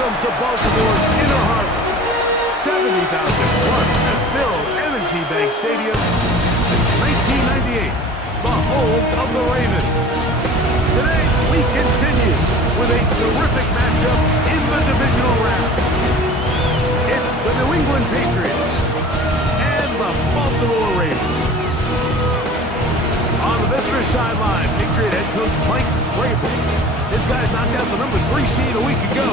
Welcome to Baltimore's inner harbor. 70,000 plus have filled M&T Bank Stadium since 1998, the home of the Ravens. Today, we continue with a terrific matchup in the divisional round. It's the New England Patriots and the Baltimore Ravens. On the visitor sideline, Patriot head coach Mike Vrabel. This guy's knocked out the number 3 seed a week ago.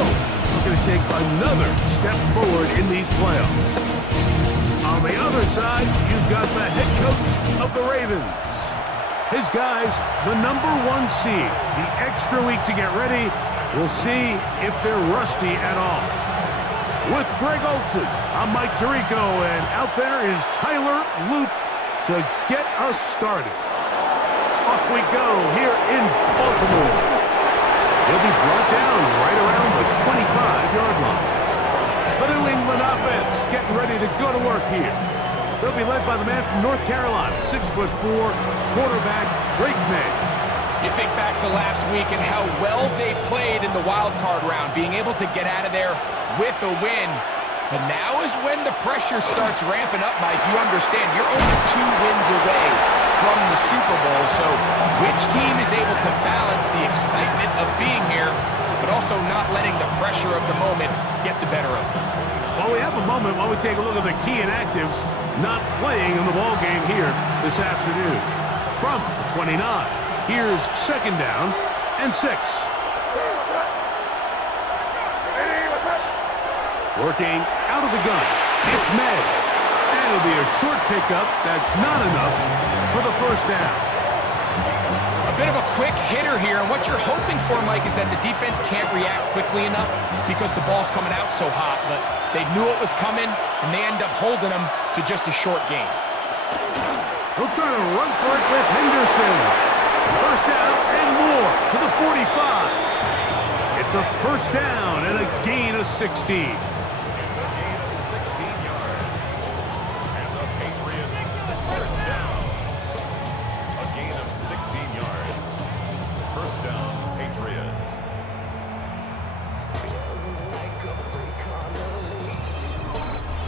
He's going to take another step forward in these playoffs. On the other side, you've got the head coach of the Ravens. His guys, the number 1 seed. The extra week to get ready. We'll see if they're rusty at all. With Greg Olson, I'm Mike Tirico, and out there is Tyler Loop to get us started. Off we go here in Baltimore. He'll be brought down right around the 25-yard line. The New England offense getting ready to go to work here. They'll be led by the man from North Carolina, 6'4", quarterback Drake May. You think back to last week and how well they played in the wild card round, being able to get out of there with a win. But now is when the pressure starts ramping up, Mike. You understand, you're only 2 wins away from the Super Bowl, so which team is able to balance the excitement of being here, but also not letting the pressure of the moment get the better of them? Well, we have a moment while we take a look at the key inactives not playing in the ball game here this afternoon. From the 29, here's 2nd down and 6. Working out of the gun, it's May. And it'll be a short pickup that's not enough for the 1st down. A bit of a quick hitter here, and what you're hoping for, Mike, is that the defense can't react quickly enough because the ball's coming out so hot, but they knew it was coming, and they end up holding them to just a short gain. He'll try to run for it with Henderson. 1st down and more to the 45. It's a 1st down and a gain of 16.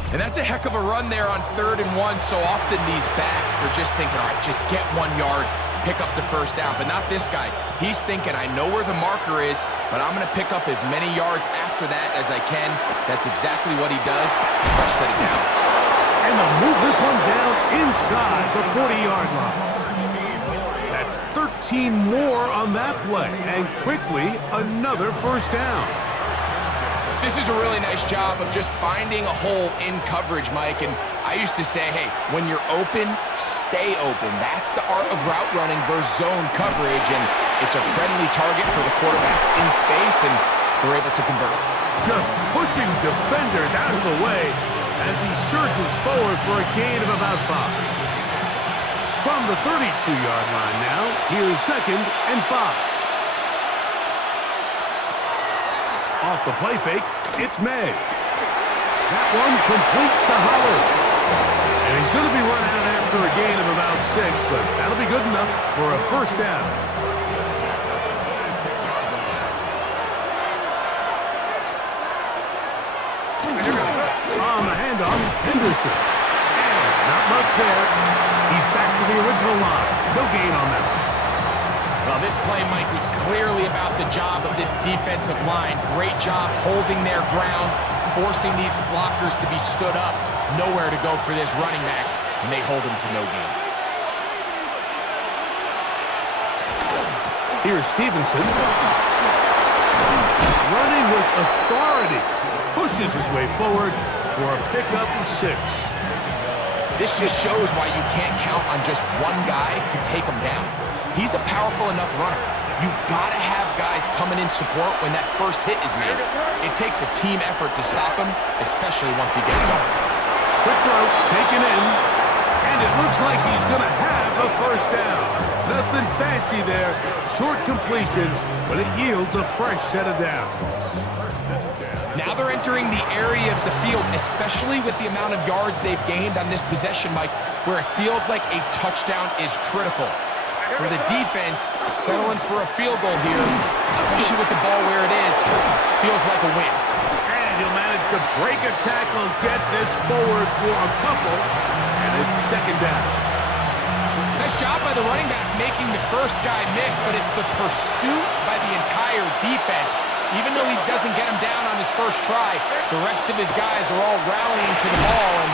And that's a heck of a run there on 3rd and 1. So often these backs, they're just thinking, all right, just get 1 yard, pick up the 1st down. But not this guy. He's thinking, I know where the marker is, but I'm going to pick up as many yards after that as I can. That's exactly what he does. Fresh set of downs. And they'll move this one down inside the 40-yard line. That's 13 more on that play. And quickly, another 1st down. This is a really nice job of just finding a hole in coverage, Mike. And I used to say, hey, when you're open, stay open. That's the art of route running versus zone coverage. And it's a friendly target for the quarterback in space, and they're able to convert. Just pushing defenders out of the way as he surges forward for a gain of about 5. From the 32-yard line now, here's 2nd and 5. Off the play fake, it's May. That one complete to Hollins. And he's going to be run out after a gain of about 6, but that'll be good enough for a 1st down. On the handoff, Henderson. And not much there. He's back to the original line. No gain on that one. Well, this play, Mike, was clearly about the job of this defensive line. Great job holding their ground, forcing these blockers to be stood up. Nowhere to go for this running back, and they hold him to no gain. Here's Stevenson. Running with authority. Pushes his way forward for a pickup of 6. This just shows why you can't count on just one guy to take him down. He's a powerful enough runner. You gotta have guys coming in support when that first hit is made. It takes a team effort to stop him, especially once he gets going. Quick throw, taken in, and it looks like he's gonna have a 1st down. Nothing fancy there, short completion, but it yields a fresh set of downs. Now they're entering the area of the field, especially with the amount of yards they've gained on this possession, Mike, where it feels like a touchdown is critical. For the defense, settling for a field goal here, especially with the ball where it is, feels like a win. he'll manage to break a tackle, get this forward for a couple, and it's second down. Nice job by the running back making the first guy miss, but it's the pursuit by the entire defense. Even though he doesn't get him down on his first try, the rest of his guys are all rallying to the ball, and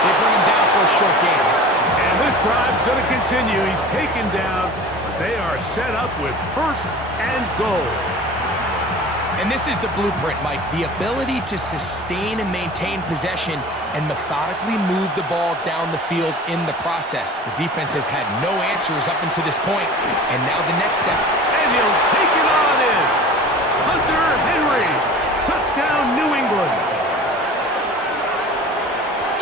they bring him down for a short gain. And this drive's going to continue. He's taken down, but they are set up with first and goal. And this is the blueprint, Mike. The ability to sustain and maintain possession and methodically move the ball down the field in the process. The defense has had no answers up until this point, and now the next step. And he'll take it on in. Hunter Henry. Touchdown, New England.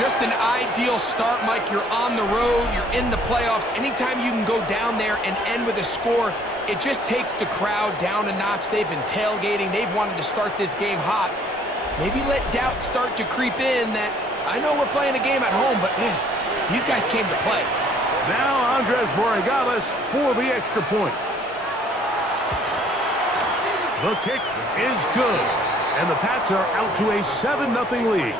Just an ideal start, Mike. You're on the road. You're in the playoffs. Anytime you can go down there and end with a score, it just takes the crowd down a notch. They've been tailgating. They've wanted to start this game hot. Maybe let doubt start to creep in that, I know we're playing a game at home, but man, these guys came to play. Now Andres Borregales for the extra point. The kick is good, and the Pats are out to a 7-0 lead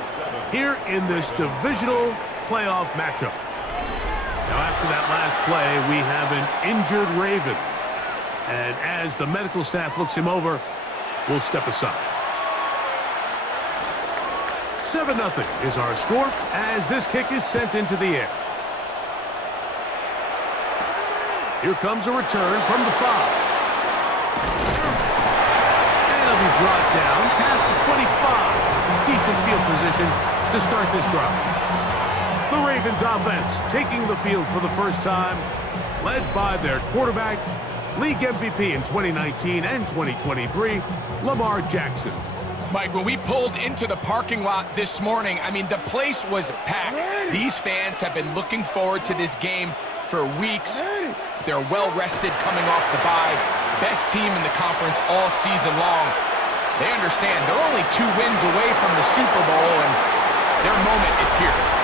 here in this divisional playoff matchup. Now after that last play, we have an injured Raven. And as the medical staff looks him over, we'll step aside. 7-0 is our score as this kick is sent into the air. Here comes a return from the 5. And it'll be brought down past the 25. Decent field position to start this drive. The Ravens offense taking the field for the first time, led by their quarterback, league MVP in 2019 and 2023, Lamar Jackson. Mike, when we pulled into the parking lot this morning, I mean, the place was packed. These fans have been looking forward to this game for weeks. They're well-rested coming off the bye. Best team in the conference all season long. They understand they're only 2 wins away from the Super Bowl, and their moment is here.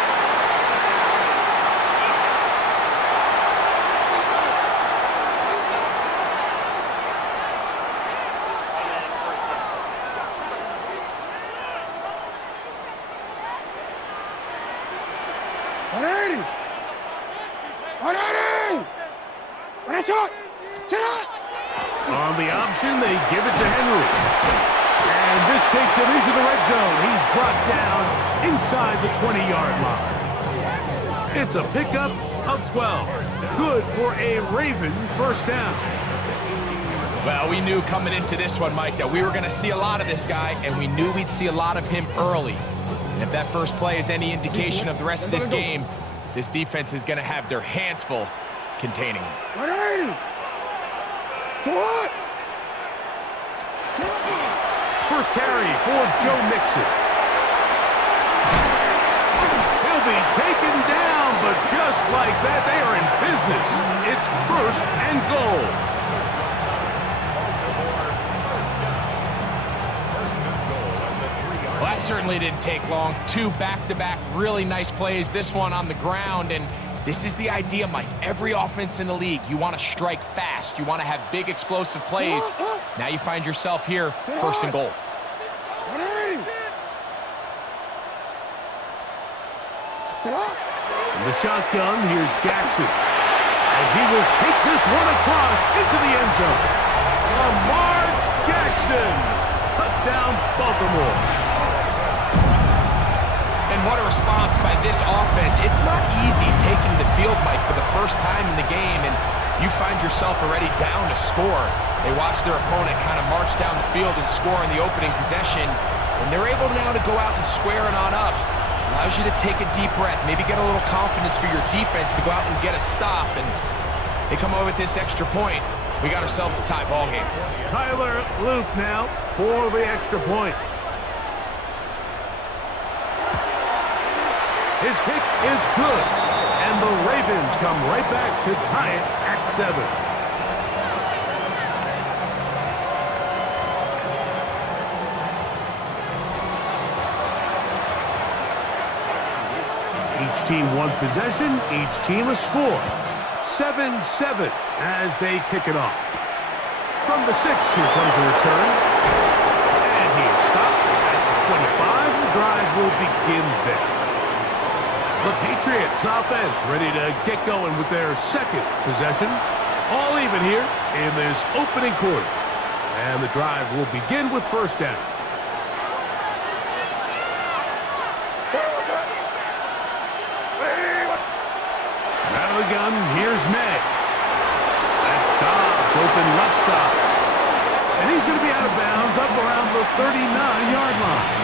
On the option, they give it to Henry. And this takes him into the red zone. He's brought down inside the 20-yard line. It's a pickup of 12. Good for a Raven first down. Well, we knew coming into this one, Mike, that we were going to see a lot of this guy, and we knew we'd see a lot of him early. And if that first play is any indication of the rest of this game, this defense is going to have their hands full containing him. First carry for Joe Mixon. He'll be taken down, but just like that, they are in business. It's first and goal. Well, that certainly didn't take long. 2 back-to-back really nice plays. This one on the ground, and this is the idea, Mike. Every offense in the league, you want to strike fast. You want to have big, explosive plays. Now you find yourself here, first and goal. In the shotgun, here's Jackson. And he will take this one across into the end zone. Lamar Jackson. Touchdown, Baltimore. And what a response by this offense. It's not easy taking the field, Mike, for the first time in the game, and you find yourself already down to score. They watch their opponent kind of march down the field and score in the opening possession, and they're able now to go out and square it on up. Allows you to take a deep breath, maybe get a little confidence for your defense to go out and get a stop, and they come over with this extra point. We got ourselves a tie ball game. Tyler Luke now for the extra point. His kick is good, and the Ravens come right back to tie it at 7. Each team one possession, each team a score. 7-7 as they kick it off. From the 6, here comes a return. And he is stopped at the 25. The drive will begin there. The Patriots offense ready to get going with their second possession. All even here in this opening quarter. And the drive will begin with first down. Out of the gun, here's May. That's Dobbs open left side. And he's going to be out of bounds up around the 39-yard line.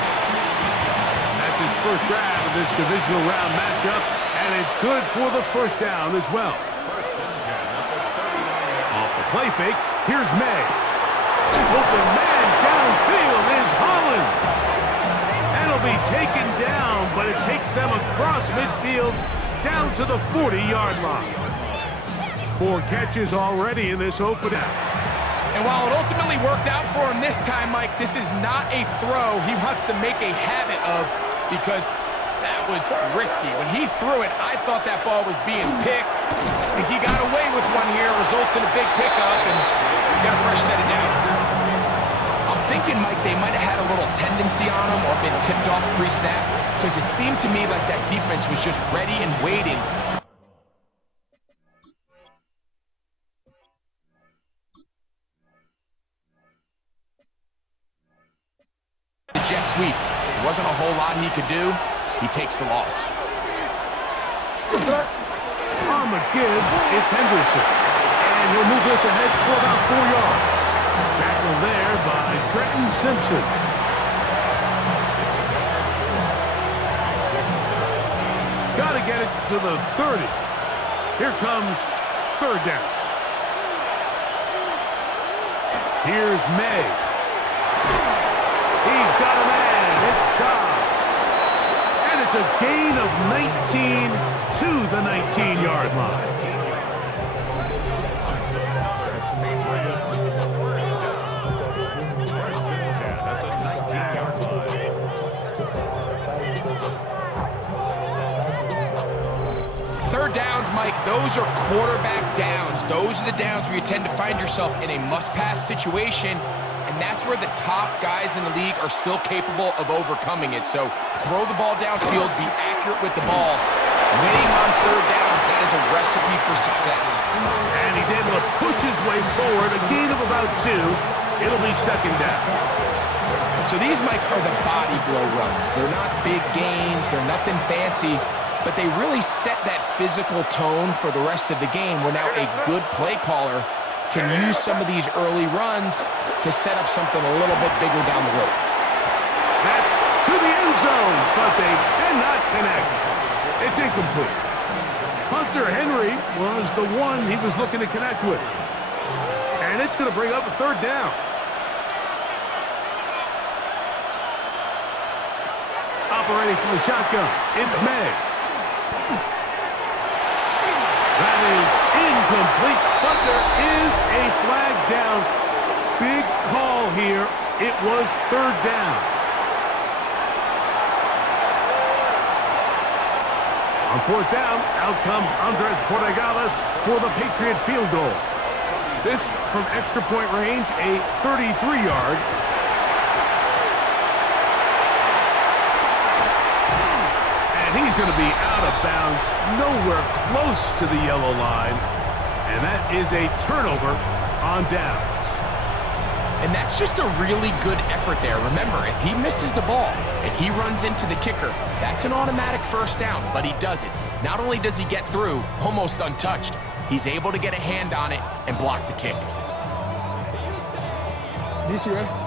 That's his first grab of this divisional round matchup, and it's good for the first down as well. Off the play fake, here's May. Open man downfield is Hollins. And he'll be taken down, but it takes them across midfield down to the 40-yard line. 4 catches already in this opener. And while it ultimately worked out for him this time, Mike, this is not a throw he wants to make a habit of, because that was risky. When he threw it, I thought that ball was being picked. I think he got away with one here, results in a big pickup, and got a fresh set of downs. I'm thinking, Mike, they might have had a little tendency on him or been tipped off pre-snap, because it seemed to me like that defense was just ready and waiting. The jet sweep. There wasn't a whole lot he could do. He takes the loss. On the give, it's Henderson. And he'll move this ahead for about 4 yards. Tackled there by Trenton Simpson. Got to get it to the 30. Here comes third down. Here's May. He's got a man. It's Dobbs. And it's a gain of 19 to the 19-yard line. Third downs, Mike, those are quarterback downs. Those are the downs where you tend to find yourself in a must-pass situation, and that's where the top guys in the league are still capable of overcoming it. So throw the ball downfield, be accurate with the ball. Winning on third downs, that is a recipe for success. And he's able to push his way forward, a gain of about 2. It'll be second down. So these, Mike, are the body blow runs. They're not big gains, they're nothing fancy, but they really set that physical tone for the rest of the game, where now a good play caller can use some of these early runs to set up something a little bit bigger down the road. That's to the end zone, but they cannot connect. It's incomplete. Hunter Henry was the one he was looking to connect with. And it's going to bring up a third down. Operating from the shotgun, it's May. That is incomplete, but there is a flag down. Big call here. It was third down. On fourth down, out comes Andres Portegales for the Patriot field goal. This from extra point range, a 33-yard. He's going to be out of bounds, nowhere close to the yellow line. And that is a turnover on downs. And that's just a really good effort there. Remember, if he misses the ball and he runs into the kicker, that's an automatic first down, but he does it. Not only does he get through almost untouched, he's able to get a hand on it and block the kick. DC, right?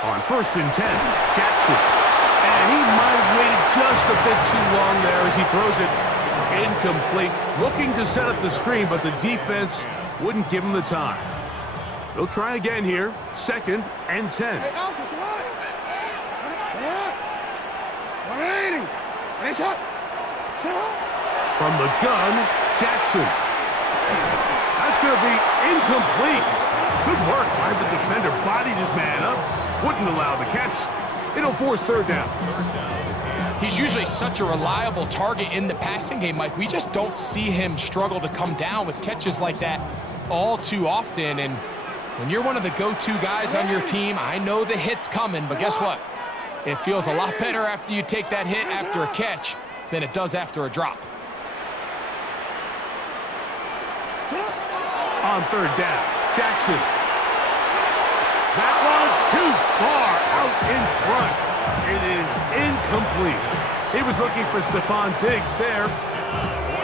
On first and 10, Jackson. And he might have waited just a bit too long there as he throws it incomplete. Looking to set up the screen, but the defense wouldn't give him the time. They'll try again here. Second and 10. From the gun, Jackson. That's going to be incomplete. Good work by the defender. Bodied his man up. Wouldn't allow the catch. It'll force third down. He's usually such a reliable target in the passing game, Mike. We just don't see him struggle to come down with catches like that all too often. And when you're one of the go-to guys on your team, I know the hit's coming, but guess what? It feels a lot better after you take that hit after a catch than it does after a drop. On third down, Jackson. That one too far out in front. It is incomplete. He was looking for Stephon Diggs there.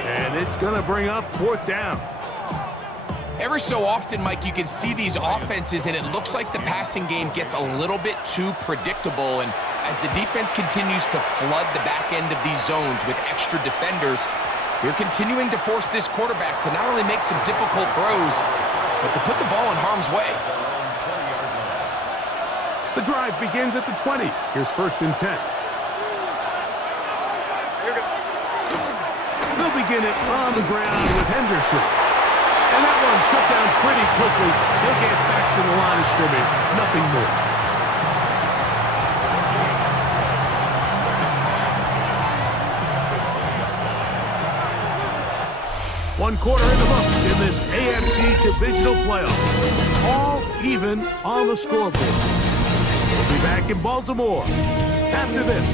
And it's going to bring up fourth down. Every so often, Mike, you can see these offenses, and it looks like the passing game gets a little bit too predictable. And as the defense continues to flood the back end of these zones with extra defenders, they're continuing to force this quarterback to not only make some difficult throws, but to put the ball in harm's way. The drive begins at the 20. Here's first and 10. They'll begin it on the ground with Henderson. And that one shut down pretty quickly. He'll get back to the line of scrimmage. Nothing more. One quarter in the books in this AFC divisional playoff. All even on the scoreboard. We'll be back in Baltimore after this.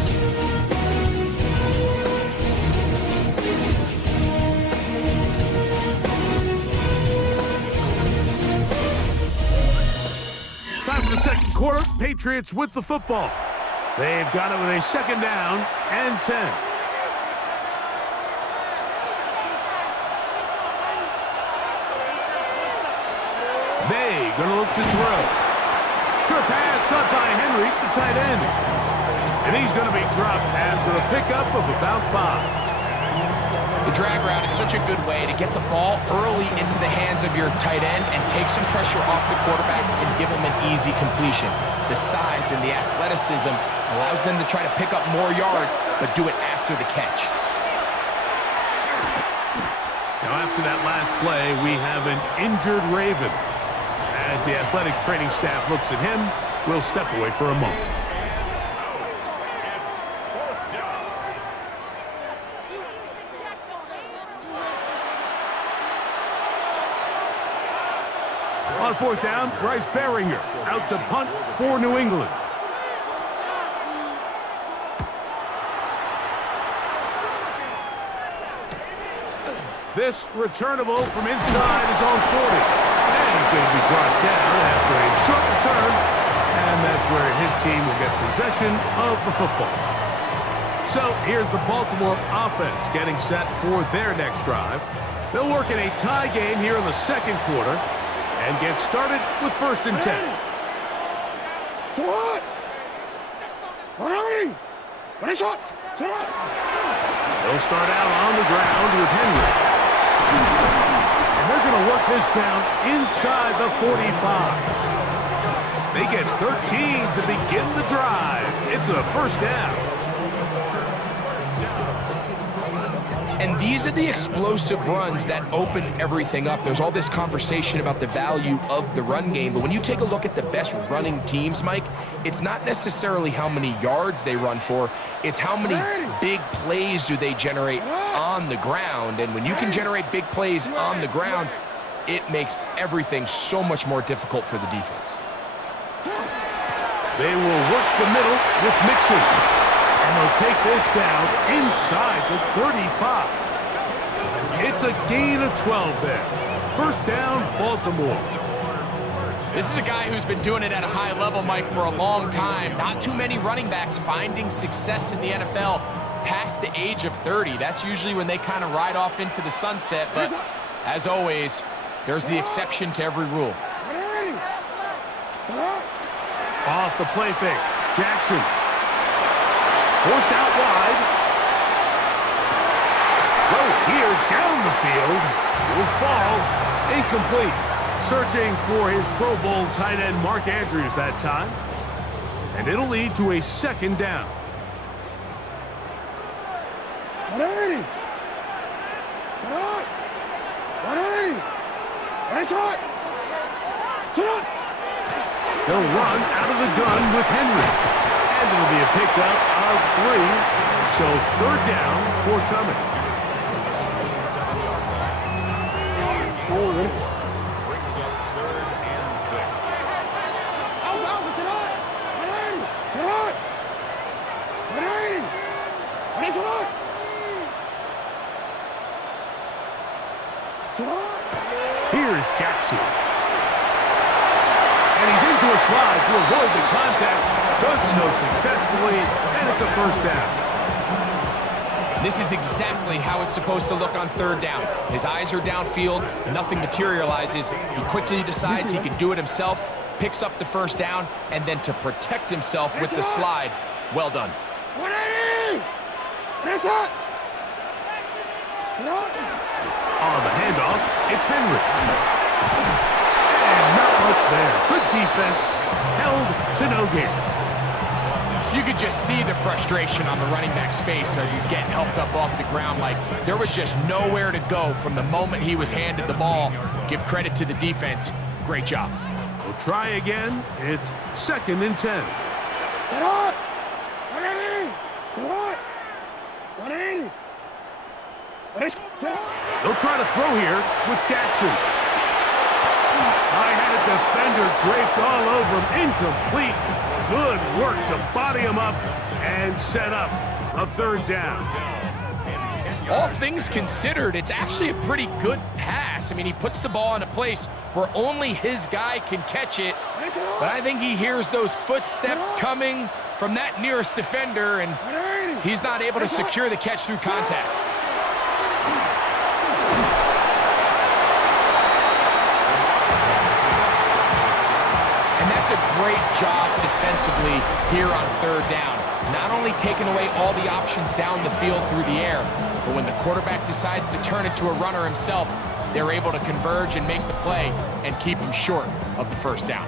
Time for the second quarter. Patriots with the football. They've got it with a second down and 10. May gonna look to throw. Short pass caught by Henry, the tight end. And he's gonna be dropped after a pickup of about 5. The drag route is such a good way to get the ball early into the hands of your tight end and take some pressure off the quarterback and give him an easy completion. The size and the athleticism allows them to try to pick up more yards, but do it after the catch. Now after that last play, we have an injured Raven. As the athletic training staff looks at him, we'll step away for a moment. On fourth down, Bryce Baringer out to punt for New England. This returnable from inside his own 40. And he's going to be brought down after a short return. And that's where his team will get possession of the football. So here's the Baltimore offense getting set for their next drive. They'll work in a tie game here in the second quarter and get started with first and 10. They'll start out on the ground with Henry. And they're going to work this down inside the 45. They get 13 to begin the drive. It's a first down. And these are the explosive runs that open everything up. There's all this conversation about the value of the run game, but when you take a look at the best running teams, Mike, it's not necessarily how many yards they run for, it's how many big plays do they generate on the ground. And when you can generate big plays on the ground, it makes everything so much more difficult for the defense. They will work the middle with Mixon. And they'll take this down inside the 35. It's a gain of 12 there. First down, Baltimore. This is a guy who's been doing it at a high level, Mike, for a long time. Not too many running backs finding success in the NFL past the age of 30. That's usually when they kind of ride off into the sunset. But as always, there's the exception to every rule. Off the play fake, Jackson. Forced out wide. Throw here down the field. Will fall. Incomplete. Searching for his Pro Bowl tight end Mark Andrews that time. And it'll lead to a second down. They'll run out of the gun with Henry. And it'll be a pickup of 3. So third down forthcoming. Brings up 3rd and 6. Here's Jackson. And he's into a slide to avoid the contact. Does so successfully, and it's a first down. This is exactly how it's supposed to look on third down. His eyes are downfield, nothing materializes. He quickly decides he can do it himself, picks up the first down, and then to protect himself with the slide, well done. On the handoff, it's Henry. And not much there. Good defense, held to no gain. You could just see the frustration on the running back's face as he's getting helped up off the ground. Like there was just nowhere to go from the moment he was handed the ball. Give credit to the defense. Great job. We'll try again. It's 2nd and 10. They'll try to throw here with Jackson. I had a defender draped all over him. Incomplete. Good work to body him up and set up a third down. All things considered, it's actually a pretty good pass. I mean, he puts the ball in a place where only his guy can catch it. But I think he hears those footsteps coming from that nearest defender, and he's not able to secure the catch through contact. And that's a great job defensively here on third down. Not only taking away all the options down the field through the air, but when the quarterback decides to turn it to a runner himself, they're able to converge and make the play and keep him short of the first down.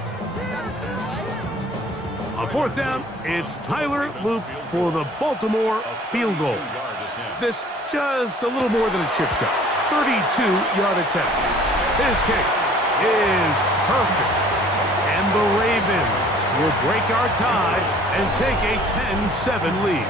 On fourth down, it's Tyler Luke for the Baltimore field goal. This just a little more than a chip shot. 32-yard attempt. His kick is perfect. And the Ravens will break our tie and take a 10-7 lead.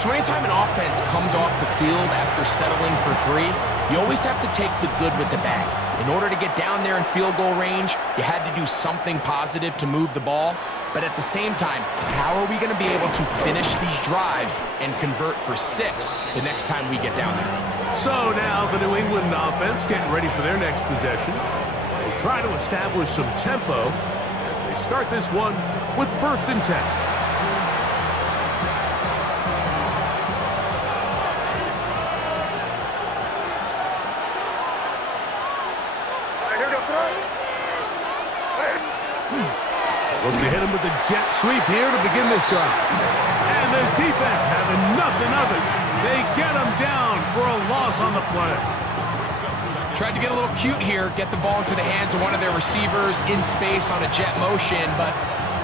So anytime an offense comes off the field after settling for 3, you always have to take the good with the bad. In order to get down there in field goal range, you had to do something positive to move the ball. But at the same time, how are we going to be able to finish these drives and convert for 6 the next time we get down there? So now the New England offense getting ready for their next possession. They'll try to establish some tempo as they start this one with 1st and 10. Looking to hit him with the jet sweep here to begin this drive. And this defense having nothing of it. They get him down for a loss on the play. Tried to get a little cute here, get the ball into the hands of one of their receivers in space on a jet motion, but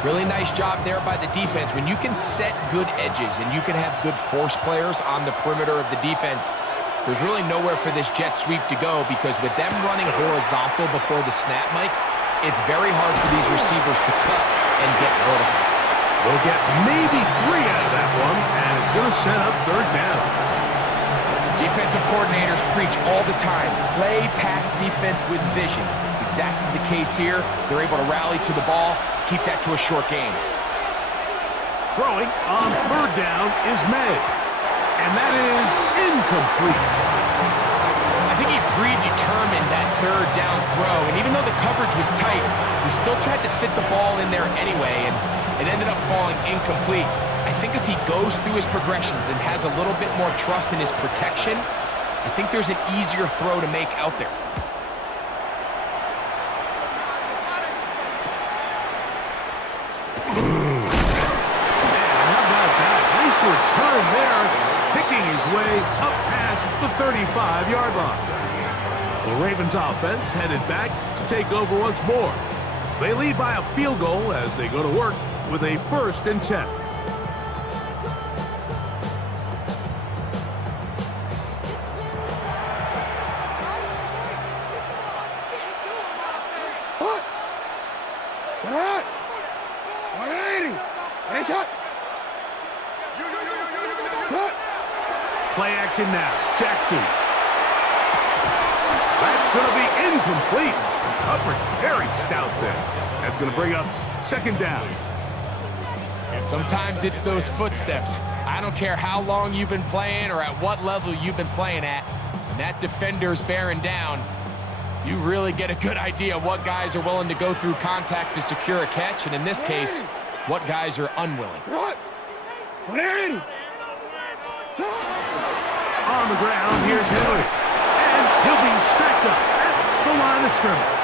really nice job there by the defense. When you can set good edges and you can have good force players on the perimeter of the defense, there's really nowhere for this jet sweep to go, because with them running horizontal before the snap, Mike, it's very hard for these receivers to cut and get vertical. They'll get maybe 3 out of that one, and it's going to set up third down. Defensive coordinators preach all the time, play pass defense with vision. It's exactly the case here. They're able to rally to the ball, keep that to a short game. Throwing on third down is May, and that is incomplete. I think he predetermined that third down throw, and even though the coverage was tight, he still tried to fit the ball in there anyway, and it ended up falling incomplete. I think if he goes through his progressions and has a little bit more trust in his protection, I think there's an easier throw to make out there. Man, how about that? Nice return there, picking his way up past the 35-yard line. The Ravens offense headed back to take over once more. They lead by a field goal as they go to work with a 1st and 10. Play action now. Jackson. That's going to be incomplete. Coverage very stout there. That's going to bring up second down. Sometimes it's those footsteps. I don't care how long you've been playing or at what level you've been playing at. When that defender's bearing down, you really get a good idea of what guys are willing to go through contact to secure a catch, and in this case, what guys are unwilling. On the ground, here's Henry. And he'll be stacked up at the line of scrimmage.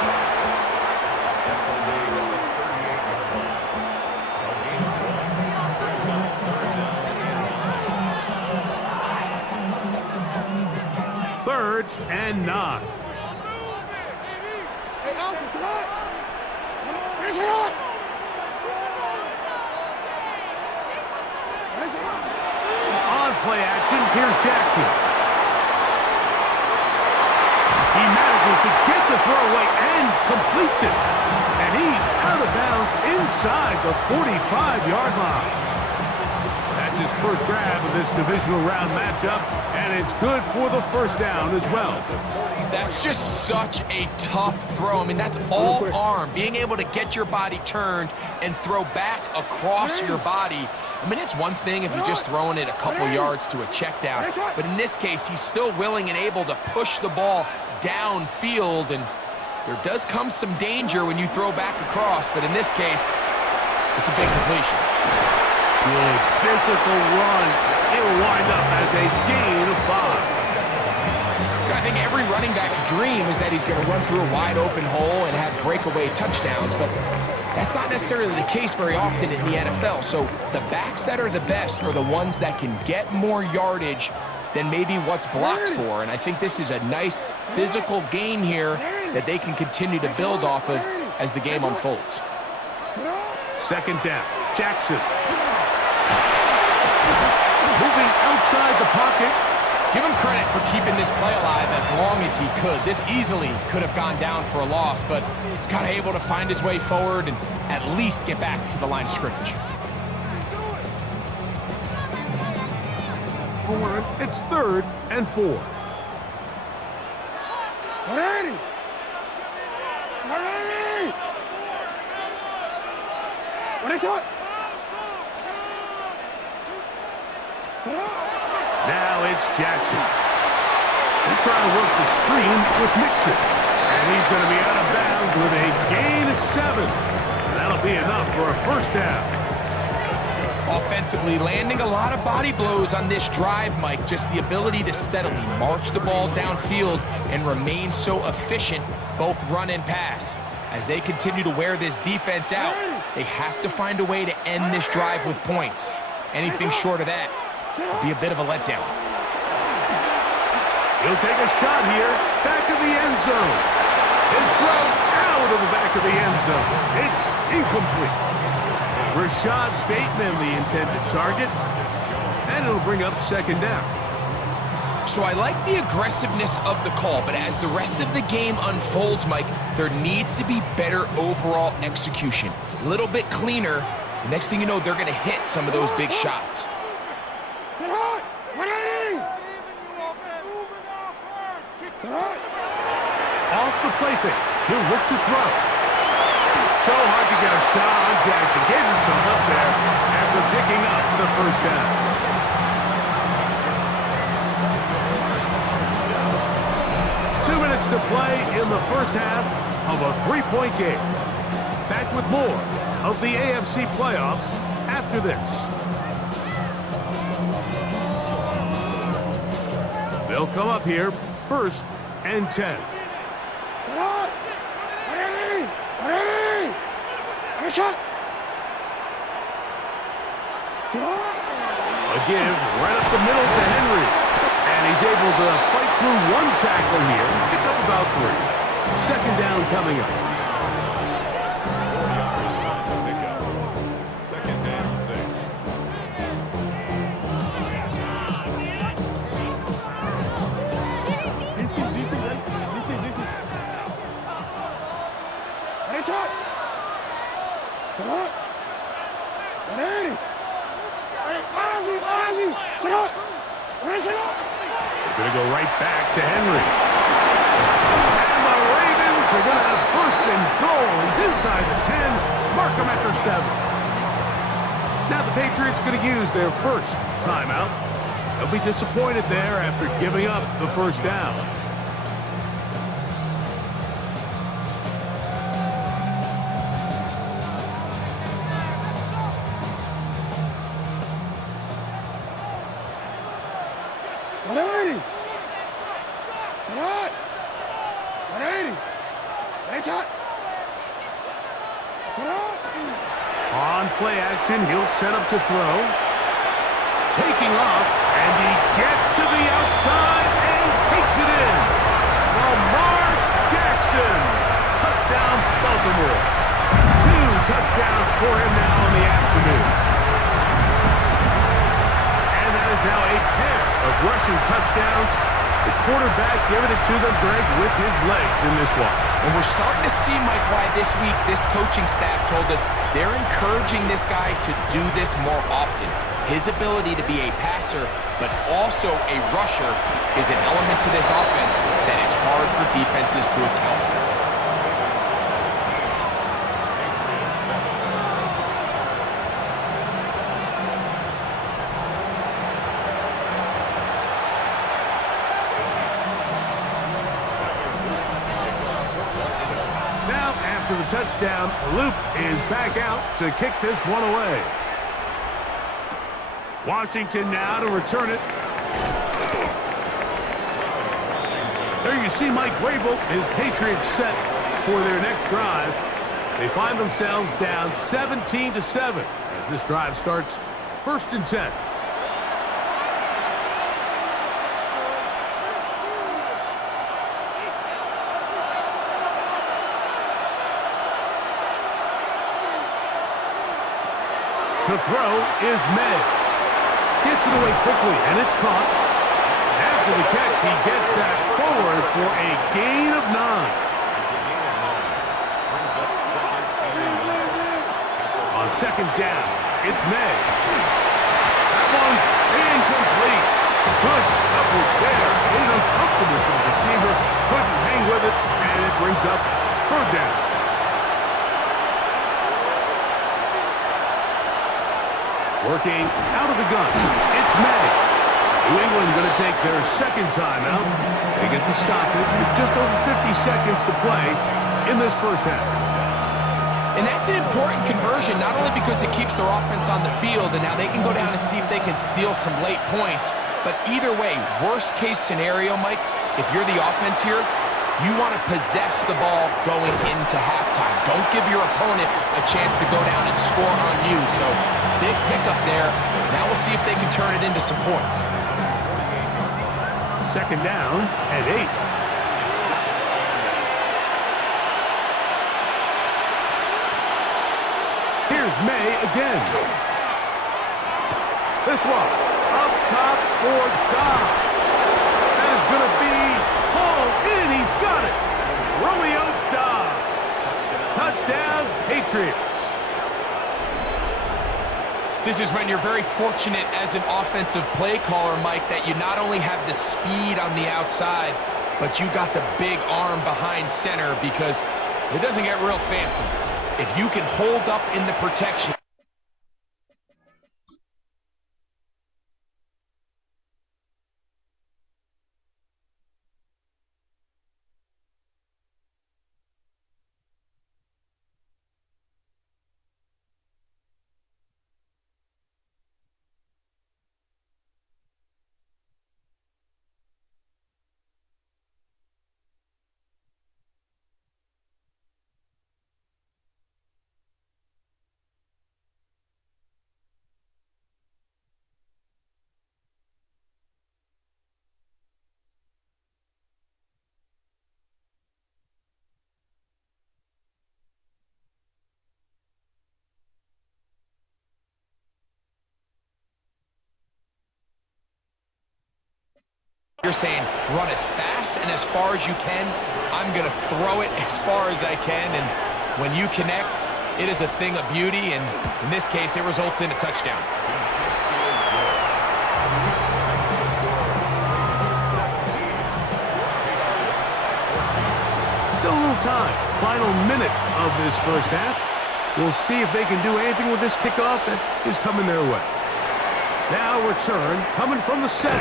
Third and 9. On play action, here's Jackson. He manages to get the throw away and completes it. And he's out of bounds inside the 45-yard line. That's his first grab of this divisional round matchup, and it's good for the first down as well. That's just such a tough throw. I mean, that's all arm. Being able to get your body turned and throw back across your body. I mean, it's one thing if you're just throwing it a couple yards to a check down, but in this case, he's still willing and able to push the ball downfield, and there does come some danger when you throw back across, but in this case, it's a big completion. Good physical run. It'll wind up as a gain of 5. I think every running back's dream is that he's going to run through a wide open hole and have breakaway touchdowns, but that's not necessarily the case very often in the NFL. So the backs that are the best are the ones that can get more yardage than maybe what's blocked for. And I think this is a nice physical gain here that they can continue to build off of as the game unfolds. Second down, Jackson. Moving outside the pocket. Give him credit for keeping this play alive as long as he could. This easily could have gone down for a loss, but he's kind of able to find his way forward and at least get back to the line of scrimmage. It's third and 4. Now it's Jackson. He's trying to work the screen with Mixon. And he's going to be out of bounds with a gain of 7. And that'll be enough for a first down. Offensively, landing a lot of body blows on this drive, Mike. Just the ability to steadily march the ball downfield and remain so efficient, both run and pass. As they continue to wear this defense out, they have to find a way to end this drive with points. Anything short of that would be a bit of a letdown. He'll take a shot here, back of the end zone. His throw out of the back of the end zone. It's incomplete. Rashad Bateman, the intended target, and it'll bring up second down. So I like the aggressiveness of the call, but as the rest of the game unfolds, Mike, there needs to be better overall execution. A little bit cleaner. The next thing you know, they're going to hit some of those big shots. Off the play fake. He'll look to throw. So hard to get a shot on Jackson. Gave himself up there after picking up the first down. To play in the first half of a 3-point game. Back with more of the AFC playoffs after this. They'll come up here first and 10. A give right up the middle to Henry. And he's able to fight through one tackle here, pick up about 3. Second down coming up. Second and 6. Come on. They're going to go right back to Henry. And the Ravens are going to have first and goal. He's inside the 10. Mark him at the 7. Now the Patriots going to use their first timeout. They'll be disappointed there after giving up the first down. On play action, he'll set up to throw. Taking off, and he gets to the outside and takes it in. Lamar Jackson. Touchdown, Baltimore. 2 touchdowns for him now in the afternoon. And that is now a pair of rushing touchdowns. The quarterback giving it to them, Greg, with his legs in this one. And we're starting to see, Mike, why this week this coaching staff told us they're encouraging this guy to do this more often. His ability to be a passer, but also a rusher, is an element to this offense that is hard for defenses to account for. After the touchdown, Loop is back out to kick this one away. Washington now to return it. There you see Mike Vrabel, his Patriots set for their next drive. They find themselves down 17-7 as this drive starts 1st and 10. To throw is May. Gets it away quickly, and it's caught. After the catch, he gets that forward for a gain of 9. It's a gain of 9. Brings up 2nd and 9. On 2nd down, it's May. That one's incomplete. Good coverage there. Made uncomfortable for the receiver. Couldn't hang with it, and it brings up 3rd down. Working out of the gun, it's May. New England going to take their 2nd timeout. They get the stoppage with just over 50 seconds to play in this first half. And that's an important conversion, not only because it keeps their offense on the field, and now they can go down and see if they can steal some late points, but either way, worst case scenario, Mike, if you're the offense here, you want to possess the ball going into halftime. Don't give your opponent a chance to go down and score on you. So, big pickup there. Now we'll see if they can turn it into some points. 2nd down and 8. Here's May again. This one, up top for Dobbs. That is going to be hauled in. He's got it. Romeo Dobbs. Touchdown, Patriots. This is when you're very fortunate as an offensive play caller, Mike, that you not only have the speed on the outside, but you got the big arm behind center, because it doesn't get real fancy. If you can hold up in the protection. You're saying run as fast and as far as you can. I'm going to throw it as far as I can, and when you connect, it is a thing of beauty, and in this case, it results in a touchdown. His kick is good. Still a little time. Final minute of this first half. We'll see if they can do anything with this kickoff that is coming their way. Now return coming from the 7.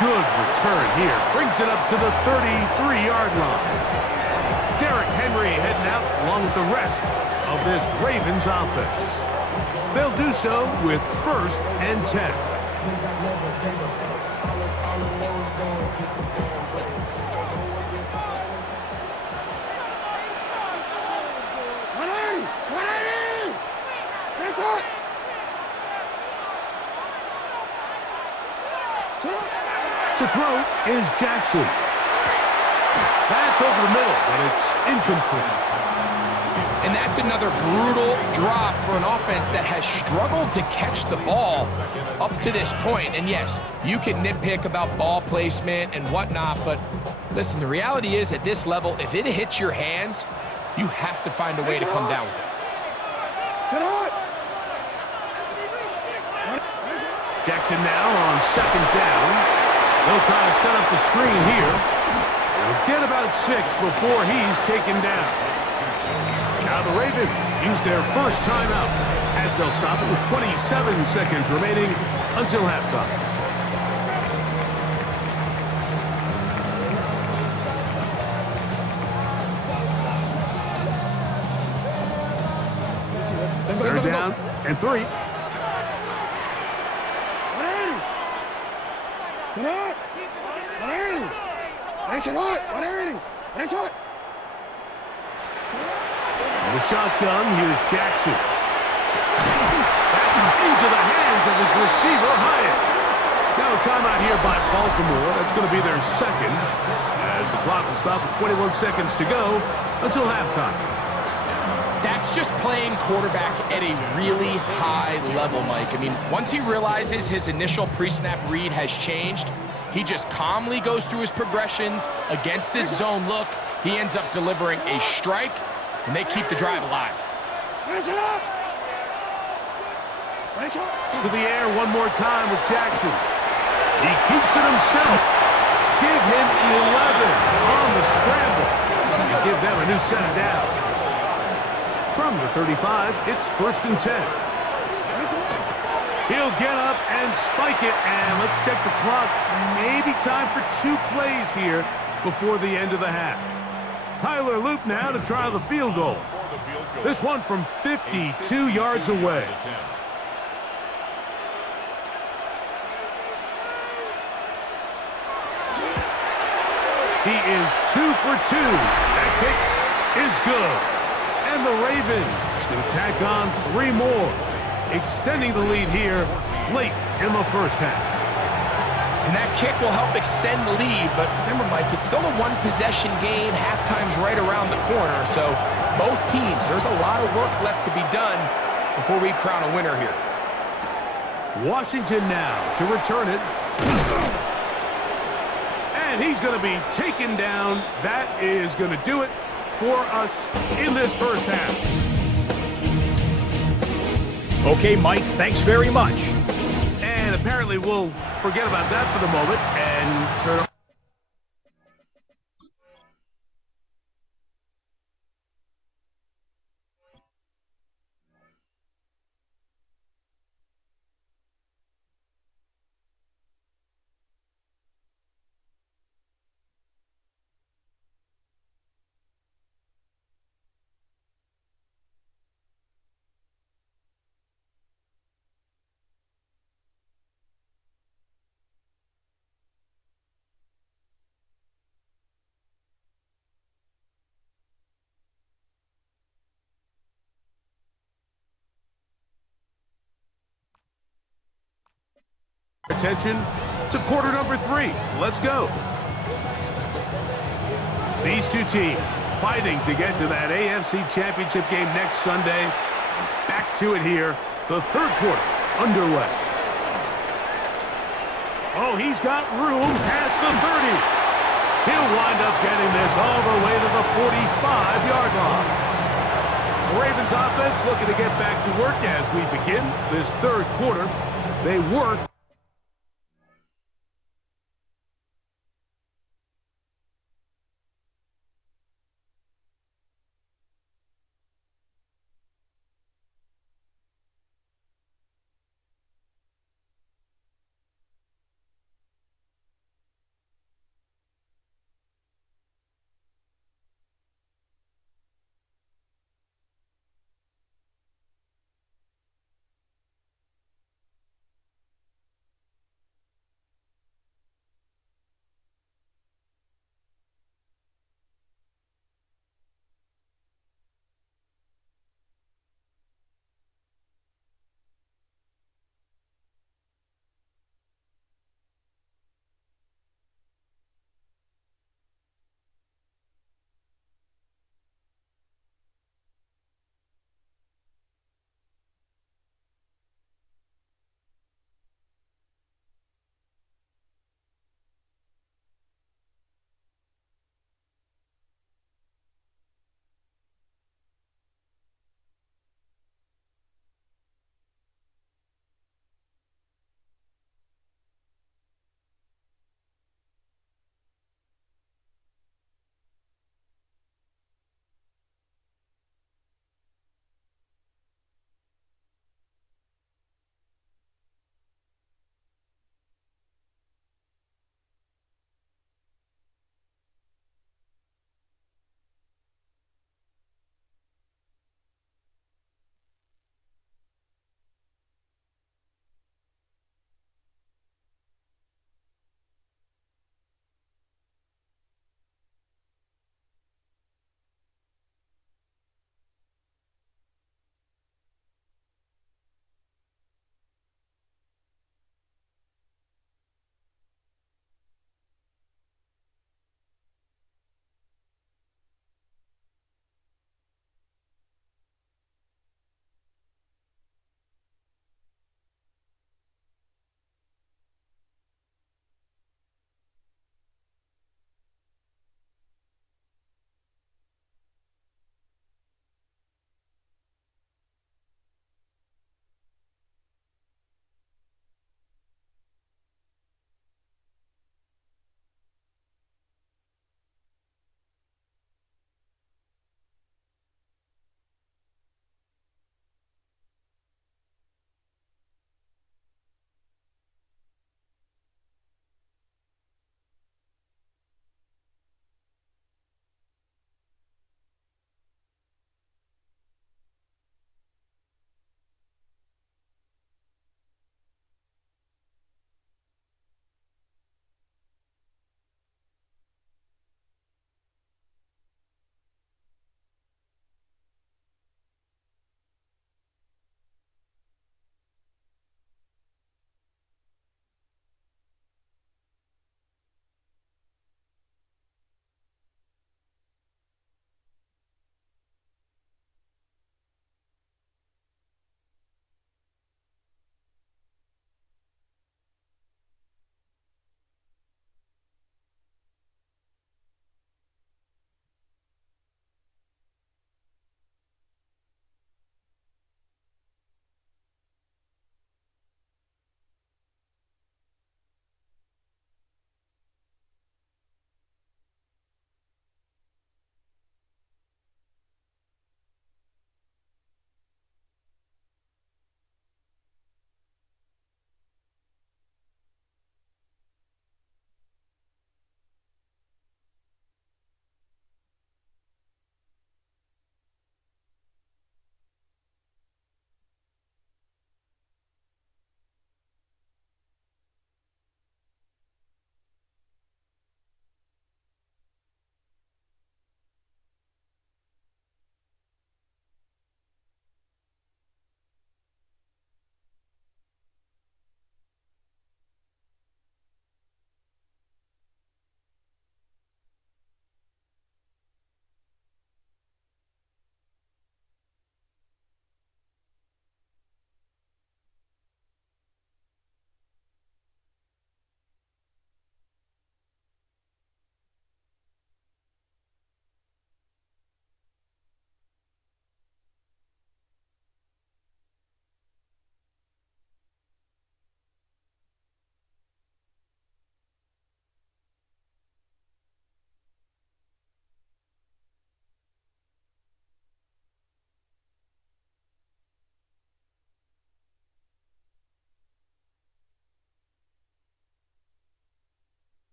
Good return here. Brings it up to the 33-yard line. Derrick Henry heading out along with the rest of this Ravens offense. They'll do so with 1st and 10. To throw is Jackson. That's over the middle, but it's incomplete. And that's another brutal drop for an offense that has struggled to catch the ball up to this point. And yes, you can nitpick about ball placement and whatnot, but listen, the reality is at this level, if it hits your hands, you have to find a way to come down with it. Jackson now on 2nd down. They'll try to set up the screen here. They'll get about 6 before he's taken down. Now the Ravens use their first timeout as they'll stop it with 27 seconds remaining until halftime. They're down and 3. The shotgun, here's Jackson. Back into the hands of his receiver, Hyatt. Now a timeout here by Baltimore. That's going to be their 2nd, as the clock will stop at 21 seconds to go until halftime. That's just playing quarterback at a really high level, Mike. I mean, once he realizes his initial pre-snap read has changed, he just calmly goes through his progressions against this zone look. He ends up delivering a strike, and they keep the drive alive. To the air one more time with Jackson. He keeps it himself. Give him 11 on the scramble. And give them a new set of downs. From the 35, it's 1st and 10. He'll get up and spike it, and let's check the clock. Maybe time for 2 plays here before the end of the half. Tyler Loop now to try the field goal. This one from 52 yards away. He is 2 for 2. That kick is good. And the Ravens will tack on 3 more, extending the lead here late in the first half. And that kick will help extend the lead, but remember, Mike, it's still a 1-possession game. Halftime's right around the corner, so both teams, there's a lot of work left to be done before we crown a winner here. Washington now to return it. And he's going to be taken down. That is going to do it for us in this first half. Okay, Mike, thanks very much. And apparently we'll forget about that for the moment and turn on. Attention to quarter number 3. Let's go. These two teams fighting to get to that AFC Championship game next Sunday. Back to it here. The third quarter underway. Oh, he's got room past the 30. He'll wind up getting this all the way to the 45-yard line. The Ravens offense looking to get back to work as we begin this third quarter. They work.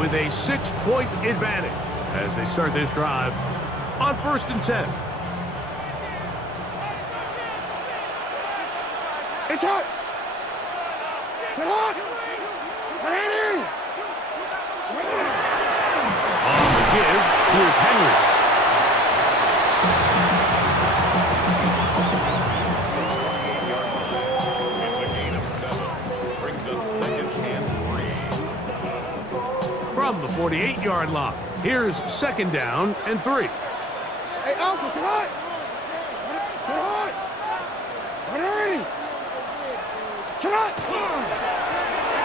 with a 6-point advantage as they start this drive on 1st and 10. It's hot! It's hot! Ready! On the give, here's Henry. It's a gain of 7. Brings up 2nd and 3. From the 48-yard line, here's 2nd down and 3. Hey, Alpha, it's hot! It's hot! Ready! It's hot!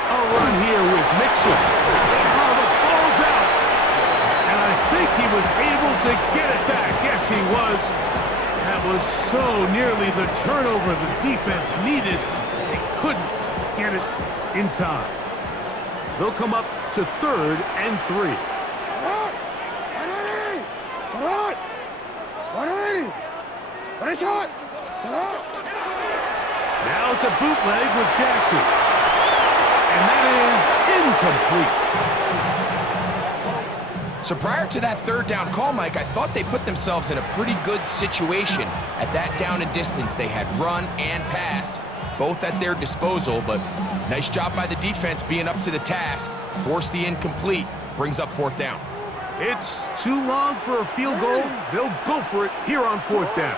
A run here with Mixon. Oh, the ball's out. And I think he was able to get it back. Yes, he was. That was so nearly the turnover the defense needed. They couldn't get it in time. They'll come up to 3rd and 3. Now it's a bootleg with Jackson. And that is incomplete. So prior to that 3rd down call, Mike, I thought they put themselves in a pretty good situation at that down and distance. They had run and pass, both at their disposal, but nice job by the defense being up to the task. Forced the incomplete, brings up 4th down. It's too long for a field goal. They'll go for it here on 4th down.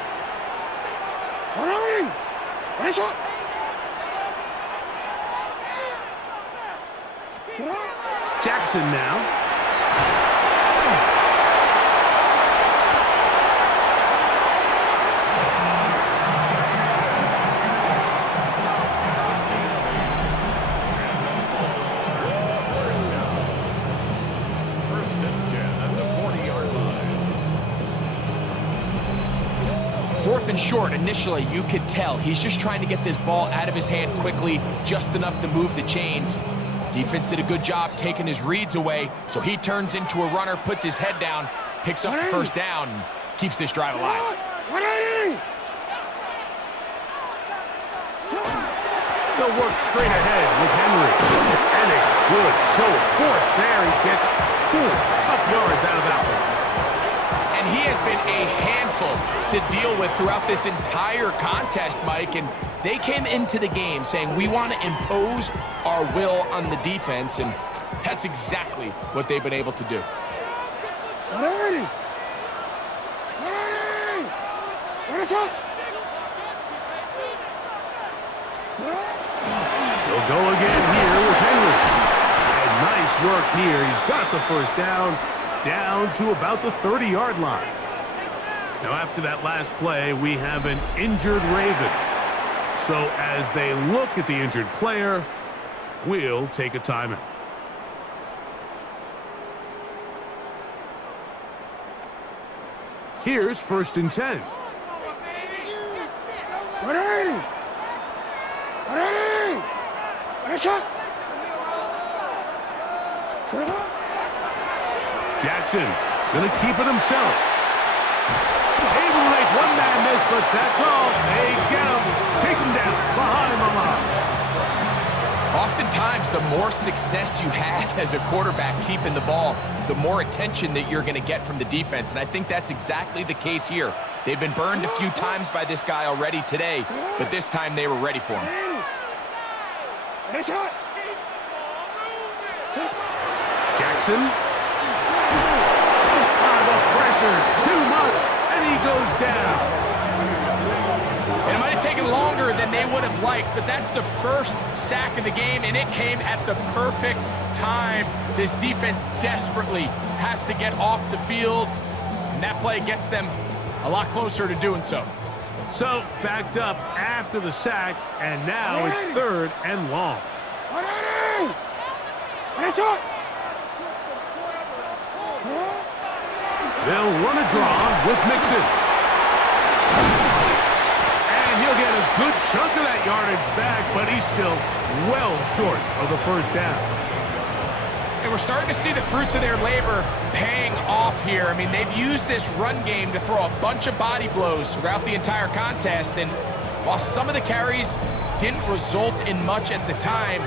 Jackson now. Fourth and short, initially, you could tell he's just trying to get this ball out of his hand quickly, just enough to move the chains. Defense did a good job taking his reads away, so he turns into a runner, puts his head down, picks up the 1st down, and keeps this drive alive. They'll work straight ahead with Henry. And a good show of force there. He gets 4 tough yards out of that one. And he has been a handful to deal with throughout this entire contest, Mike. And they came into the game saying, we want to impose our will on the defense. And that's exactly what they've been able to do. They'll go again here with Henry. And nice work here. He's got the 1st down to about the 30-yard line. Now, after that last play, we have an injured Raven. So as they look at the injured player, we'll take a timeout. Here's 1st and 10. Jackson gonna keep it himself. Able to make one man miss, but that's all. They get him. Take him down behind the line. Oftentimes, the more success you have as a quarterback keeping the ball, the more attention that you're going to get from the defense, and I think that's exactly the case here. They've been burned a few times by this guy already today, but this time they were ready for him. Jackson. The pressure, too much, and he goes down. And it might have taken longer than they would have liked, but that's the 1st sack of the game, and it came at the perfect time. This defense desperately has to get off the field, and that play gets them a lot closer to doing so. So, backed up after the sack, and now it's 3rd and long. They'll run a draw with Mixon. And he'll get a good chunk of that yardage back, but he's still well short of the 1st down. And we're starting to see the fruits of their labor paying off here. I mean, they've used this run game to throw a bunch of body blows throughout the entire contest, and while some of the carries didn't result in much at the time,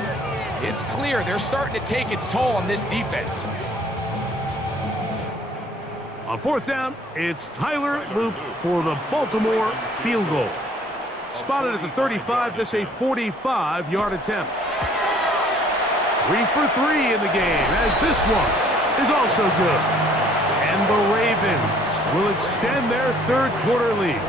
It's clear they're starting to take its toll on this defense. On fourth down, it's Tyler Loop for the Baltimore field goal. Spotted at the 35, this a 45-yard attempt. 3 for 3 in the game, as this one is also good. And the Ravens will extend their third quarter lead.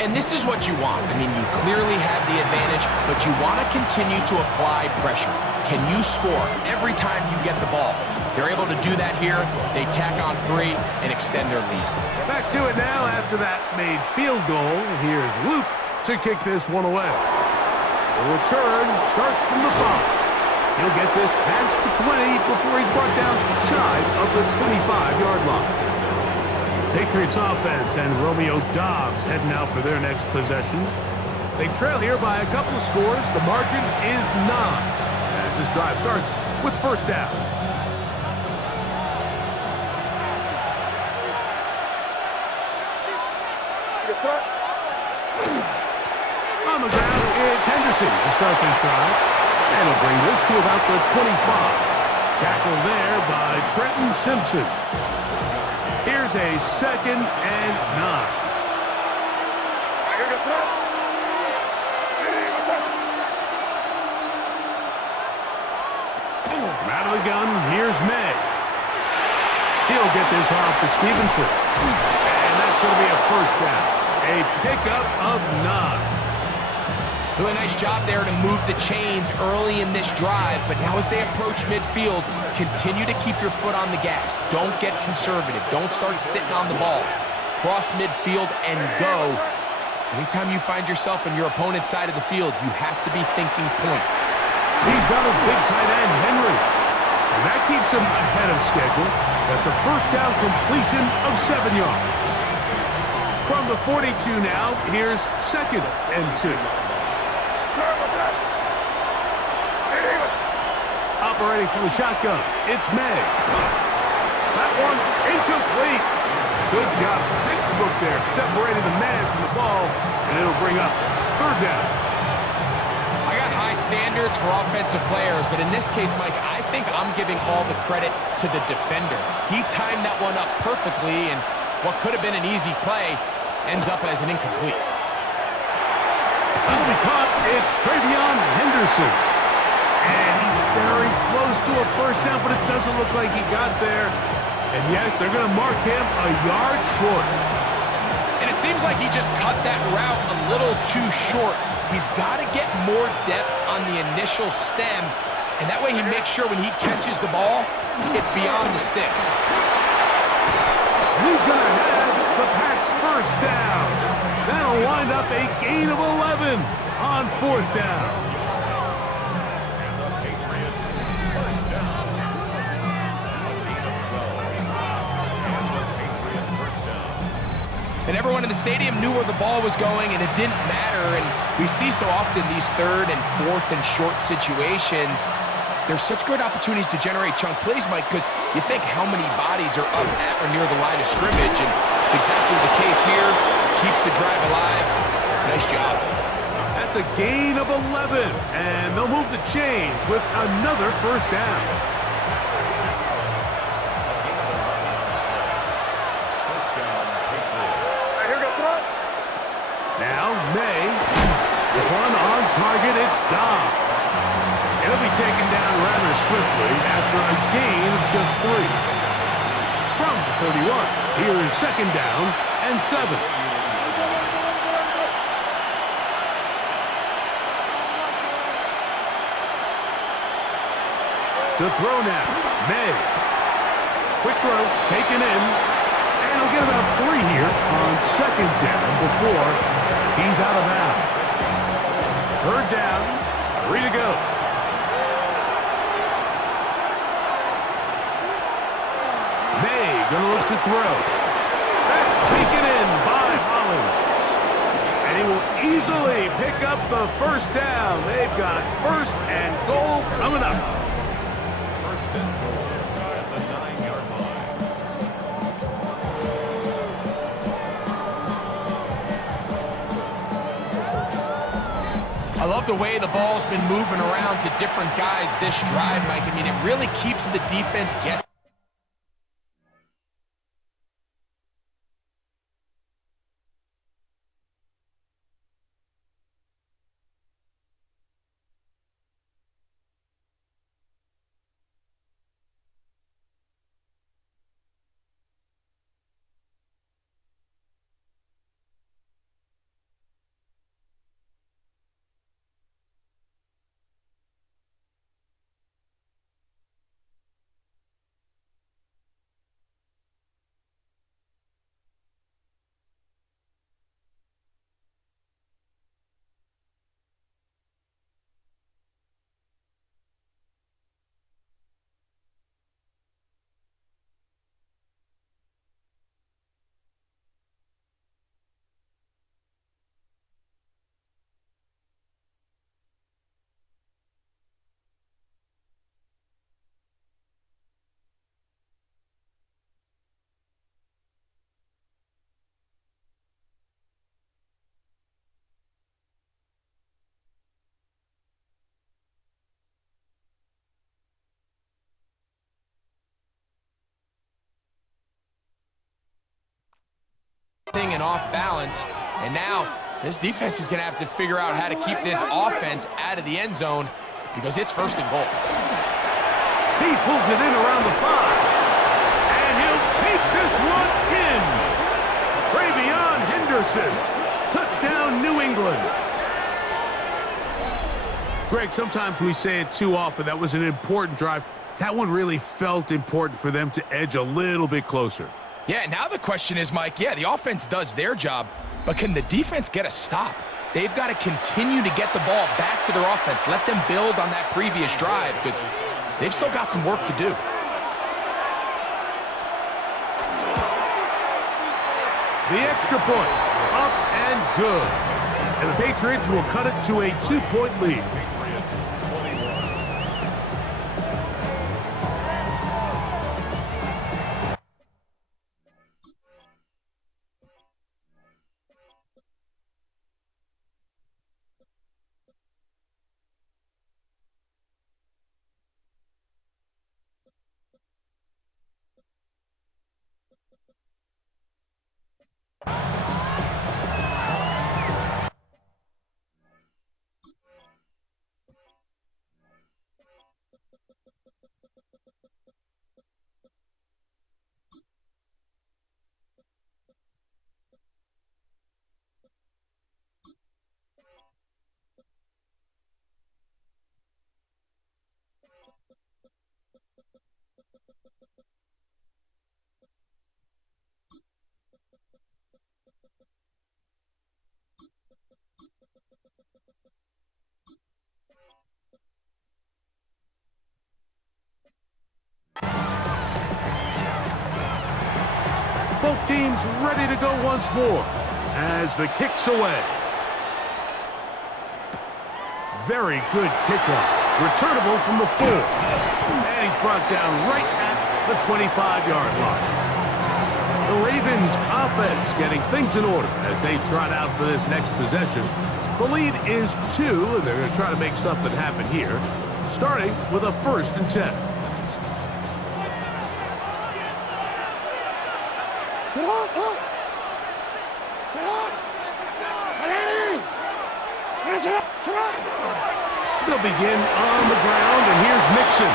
And this is what you want. I mean, you clearly have the advantage, but you want to continue to apply pressure. Can you score every time you get the ball? They're able to do that here. They tack on 3 and extend their lead. Back to it now after that made field goal. Here's Luke to kick this one away. The return starts from the 5. He'll get this past the 20 before he's brought down shy of the 25-yard line. Patriots offense and Romeo Dobbs heading out for their next possession. They trail here by a couple of scores. The margin is 9 as this drive starts with first down. On the ground, it's Henderson to start this drive. And he'll bring this to about the 25. Tackled there by Trenton Simpson. Here's a 2nd and 9. Out of the gun, here's May. He'll get this off to Stevenson. And that's going to be a first down. A pickup of 9. Really nice job there to move the chains early in this drive, but now as they approach midfield, continue to keep your foot on the gas. Don't get conservative. Don't start sitting on the ball. Cross midfield and go. Anytime you find yourself on your opponent's side of the field, you have to be thinking points. He's got his big tight end, Henry. And that keeps him ahead of schedule. That's a first down completion of 7 yards. From the 42 now, here's 2nd and 2. Operating from the shotgun, it's May. That one's incomplete. Good job, textbook there, separating the man from the ball, and it'll bring up third down. I got high standards for offensive players, but in this case, Mike, I think I'm giving all the credit to the defender. He timed that one up perfectly, and what could have been an easy play ends up as an incomplete. That'll be caught. It's Travion Henderson. And he's very close to a first down, but it doesn't look like he got there. And yes, they're going to mark him a yard short. And it seems like he just cut that route a little too short. He's got to get more depth on the initial stem, and that way he makes sure when he catches the ball, it's beyond the sticks. He's going to have the Pats first down. That'll wind up a gain of 11 on fourth down. And everyone in the stadium knew where the ball was going, and it didn't matter. And we see so often these 3rd and 4th and short situations, there's such good opportunities to generate chunk plays, Mike, because you think how many bodies are up at or near the line of scrimmage, and it's exactly the case here. Keeps the drive alive. Nice job. That's a gain of 11, and they'll move the chains with another first down. Now, May. This one on target, it's Dobbs. It'll be taken down rather swiftly after a gain of just 3. From the 31, here is 2nd down and 7. To throw now, May. Quick throw, taken in. And he'll get about 3 here on 2nd down before he's out of bounds. 3rd down, 3 to go. May gonna look to throw. That's taken in by Hollins. And he will easily pick up the first down. They've got 1st and goal coming up. 1st and goal at the 9-yard line. I love the way the ball's been moving around to different guys this drive, Mike. I mean, it really keeps the defense guessing. And off balance, and now this defense is going to have to figure out how to keep this offense out of the end zone because it's 1st and goal. He pulls it in around the 5, and he'll take this one in. Travion Henderson, touchdown New England. Greg, sometimes we say it too often. That was an important drive. That one really felt important for them to edge a little bit closer. Yeah, now the question is, Mike, yeah, the offense does their job, but can the defense get a stop? They've got to continue to get the ball back to their offense. Let them build on that previous drive because they've still got some work to do. The extra point, up and good. And the Patriots will cut it to a 2-point lead. Both teams ready to go once more as the kick's away. Very good kickoff. Returnable from the 4. And he's brought down right at the 25-yard line. The Ravens offense getting things in order as they trot out for this next possession. The lead is 2, and they're going to try to make something happen here, starting with a 1st and 10. They'll begin on the ground, and here's Mixon.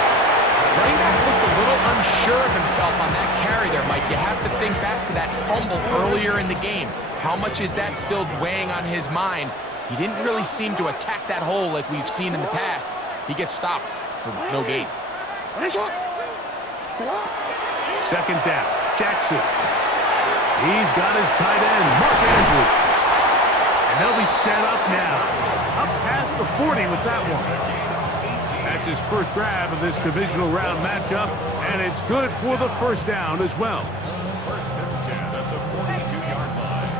Running back looked a little unsure of himself on that carry there, Mike. You have to think back to that fumble earlier in the game. How much is that still weighing on his mind? He didn't really seem to attack that hole like we've seen in the past. He gets stopped for no gain. 2nd down. Jackson. He's got his tight end, Mark Andrews. And they'll be set up now. Up past the 40 with that one. That's his first grab of this divisional round matchup, and it's good for the 1st down as well. 1st and 10 at the 42-yard line.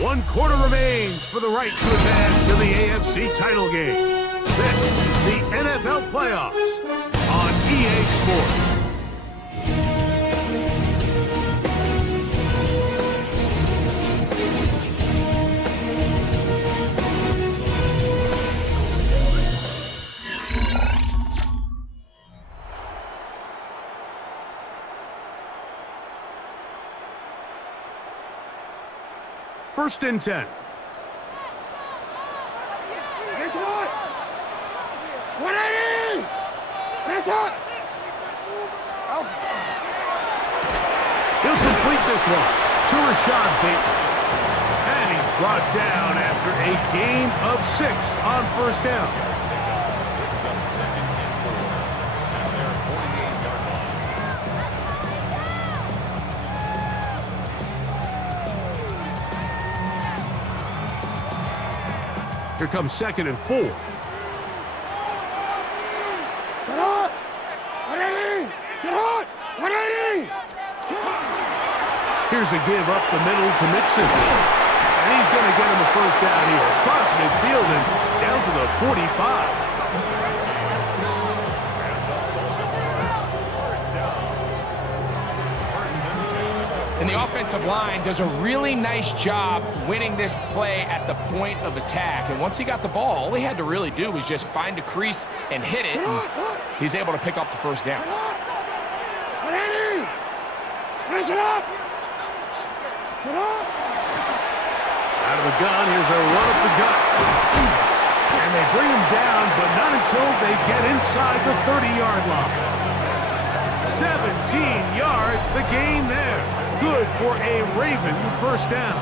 1 quarter remains for the right to advance to the AFC title game. This is the NFL playoffs on EA Sports. First and 10. It's hot. 180. It's hot. He'll complete this one to Rashad Bateman. And he's brought down after a gain of 6 on first down. Brings up second and 4 at their 48-yard line. Here comes second and 4. Get hot. 180. Get hot. 180. Here's a give up the middle to Mixon. And he's going to get him a first down here across midfield and down to the 45. And the offensive line does a really nice job winning this play at the point of attack. And once he got the ball, all he had to really do was just find a crease and hit it. And he's able to pick up the first down. 180. Raise it up. Get up. Out of the gun, here's a run up the gut. And they bring him down, but not until they get inside the 30-yard line. 17 yards, the gain there. Good for a Raven first down.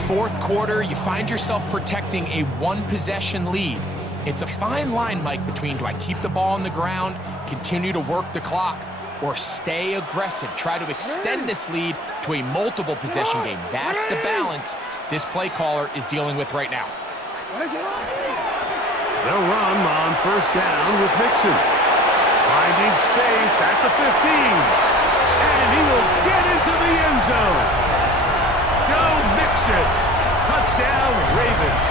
Fourth quarter, you find yourself protecting a one-possession lead. It's a fine line, Mike, between do I keep the ball on the ground, continue to work the clock, or stay aggressive, try to extend this lead to a multiple possession game. That's the balance this play caller is dealing with right now. They'll run on first down with Mixon. Finding space at the 15. And he will get into the end zone. Joe Mixon. Touchdown, Ravens.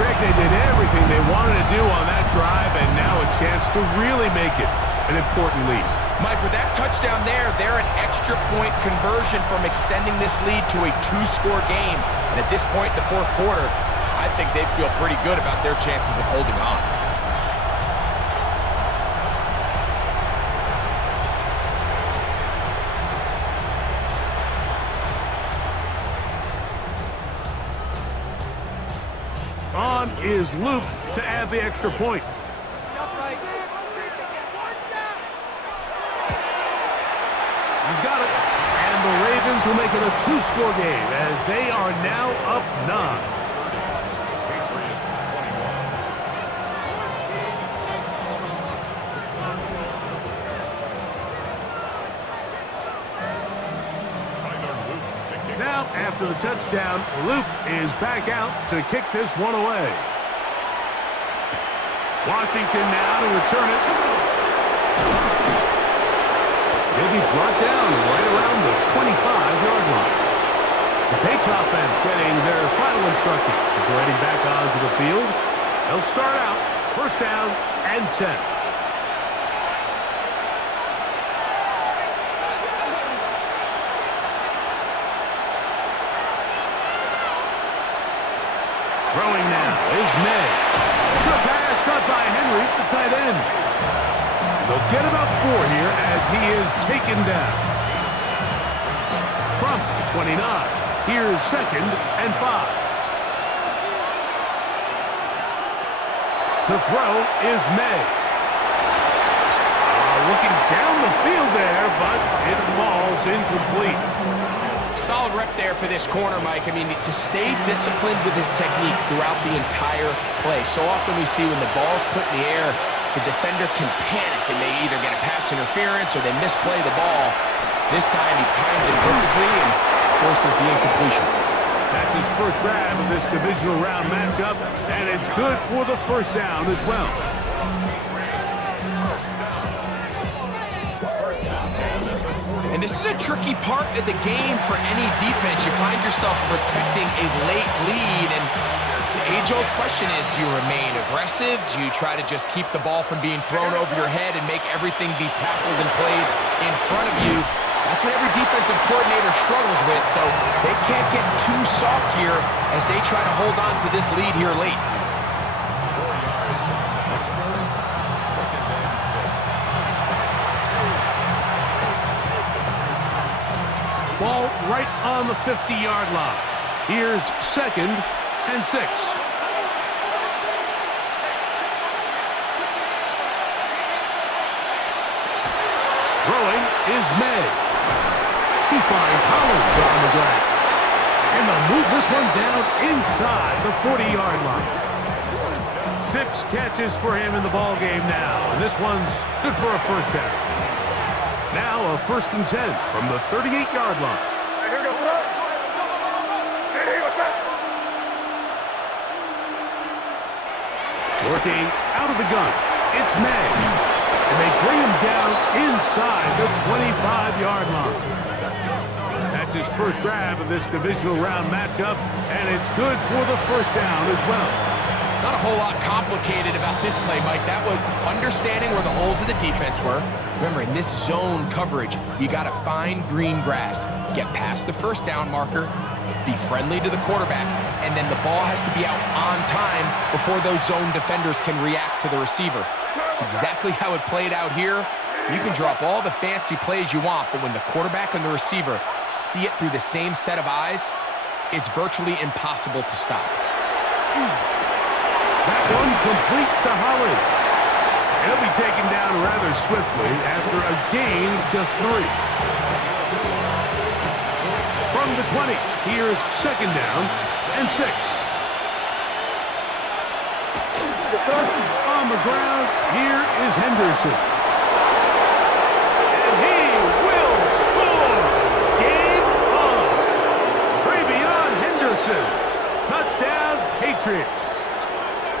Greg, they did everything they wanted to do on that drive, and now a chance to really make it an important lead. Mike, with that touchdown there, they're an extra point conversion from extending this lead to a 2-score game. And at this point in the fourth quarter, I think they feel pretty good about their chances of holding on. On is Luke to add the extra point. He's got it. And the Ravens will make it a 2-score game as they are now up 9. Patriots 21. Now, after the touchdown, Luke is back out to kick this one away. Washington now to return it. He'll be brought down right around the 25-yard line. The Patriots offense getting their final instruction before heading back onto the field. They'll start out first down and 10. Throwing now is May. Short pass caught by Henry, the tight end. And they'll get about 4 here as he is taken down. From the 29, here's second and 5. To throw is May. Looking down the field there, but it falls incomplete. Solid rep there for this corner, Mike. I mean, to stay disciplined with his technique throughout the entire play. So often we see when the ball's put in the air, the defender can panic and they either get a pass interference or they misplay the ball. This time he times it perfectly and forces the incompletion. That's his first grab of this divisional round matchup, and it's good for the first down as well. And this is a tricky part of the game for any defense. You find yourself protecting a late lead, and the age-old question is, do you remain aggressive? Do you try to just keep the ball from being thrown over your head and make everything be tackled and played in front of you? That's what every defensive coordinator struggles with, so they can't get too soft here as they try to hold on to this lead here late. 4 yards. Ball right on the 50-yard line. Here's 2nd and 6. Throwing is May. He finds Hollins on the ground. And they'll move this one down inside the 40-yard line. 6 catches for him in the ball game now, and this one's good for a first down. Now a 1st and 10 from the 38-yard line. Here goes up. Here goes up. Working out of the gun, it's May. And they bring him down inside the 25-yard line. That's his first grab of this divisional round matchup, and it's good for the first down as well. Not a whole lot complicated about this play, Mike. That was understanding where the holes of the defense were. Remember, in this zone coverage, you got to find green grass, get past the first down marker, be friendly to the quarterback, and then the ball has to be out on time before those zone defenders can react to the receiver. It's exactly how it played out here. You can drop all the fancy plays you want, but when the quarterback and the receiver see it through the same set of eyes, it's virtually impossible to stop. That one complete to Hollins. He'll be taken down rather swiftly after a gain of just 3. From the 20, here's 2nd down and 6. On the ground, here is Henderson. And he will score! Game on! Travion Henderson. Touchdown, Patriots.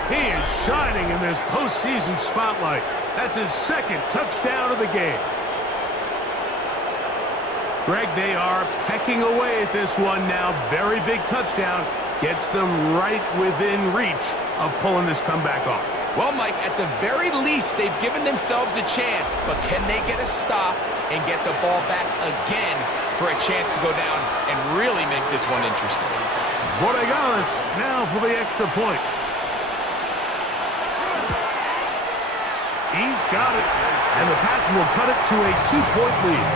He is shining in this postseason spotlight. That's his 2nd touchdown of the game. Greg, they are pecking away at this one now. Very big touchdown. Gets them right within reach of pulling this comeback off. Well, Mike, at the very least, they've given themselves a chance, but can they get a stop and get the ball back again for a chance to go down and really make this one interesting? Borregales now for the extra point. He's got it, and the Pats will cut it to a 2-point lead.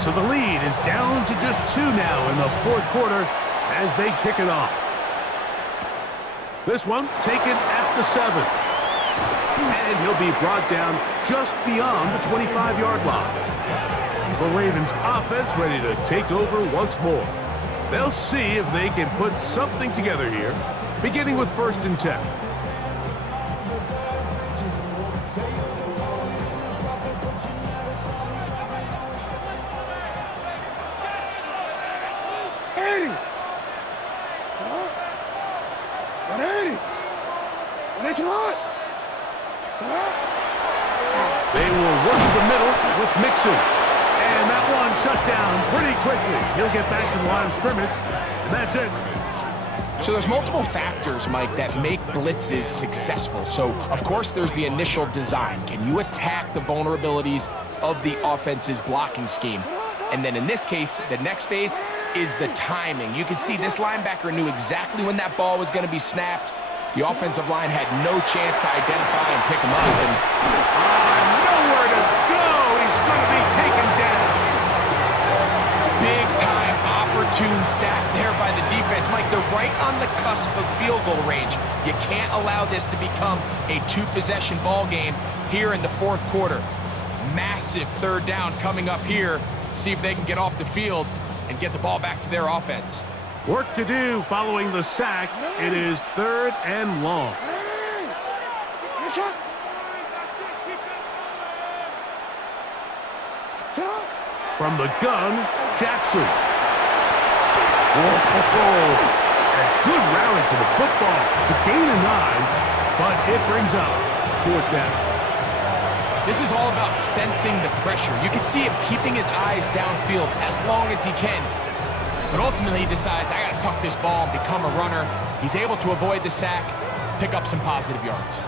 So the lead is down to just 2 now in the 4th quarter as they kick it off. This one taken at the 7. And he'll be brought down just beyond the 25-yard line. The Ravens offense ready to take over once more. They'll see if they can put something together here, beginning with 1st and 10. They will work the middle with Mixon. And that one shut down pretty quickly. He'll get back to the line of scrimmage, and that's it. So there's multiple factors, Mike, that make blitzes successful. So, of course, there's the initial design. Can you attack the vulnerabilities of the offense's blocking scheme? And then in this case, the next phase is the timing. You can see this linebacker knew exactly when that ball was going to be snapped. The offensive line had no chance to identify and pick him up. And nowhere to go. He's going to be taken down. Big-time opportune sack there by the defense. Mike, they're right on the cusp of field goal range. You can't allow this to become a 2-possession ball game here in the 4th quarter. Massive 3rd down coming up here. See if they can get off the field and get the ball back to their offense. Work to do following the sack. It is 3rd and long. From the gun, Jackson. Whoa. A good rally to the football to gain a 9, but it brings up 4th down. This is all about sensing the pressure. You can see him keeping his eyes downfield as long as he can. But ultimately, he decides, I got to tuck this ball and become a runner. He's able to avoid the sack, pick up some positive yards.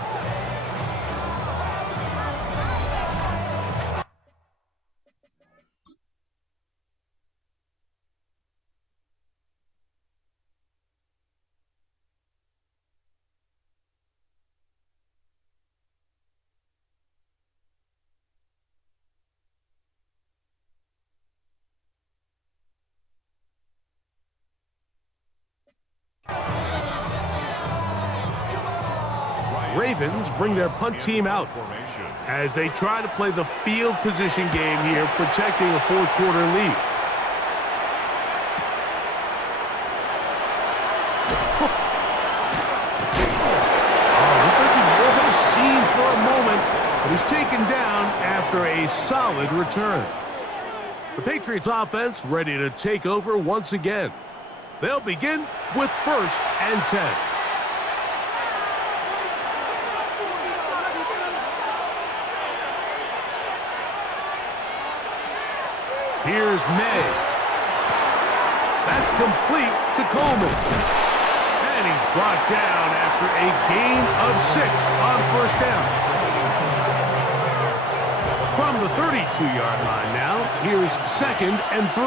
Ravens bring their punt team out as they try to play the field position game here, protecting a fourth quarter lead. For a moment, but he's taken down after a solid return. The Patriots offense ready to take over once again. They'll begin with 1st and 10. Here's May. That's complete to Coleman. And he's brought down after a gain of 6 on 1st down. From the 32-yard line now, here's 2nd and 3.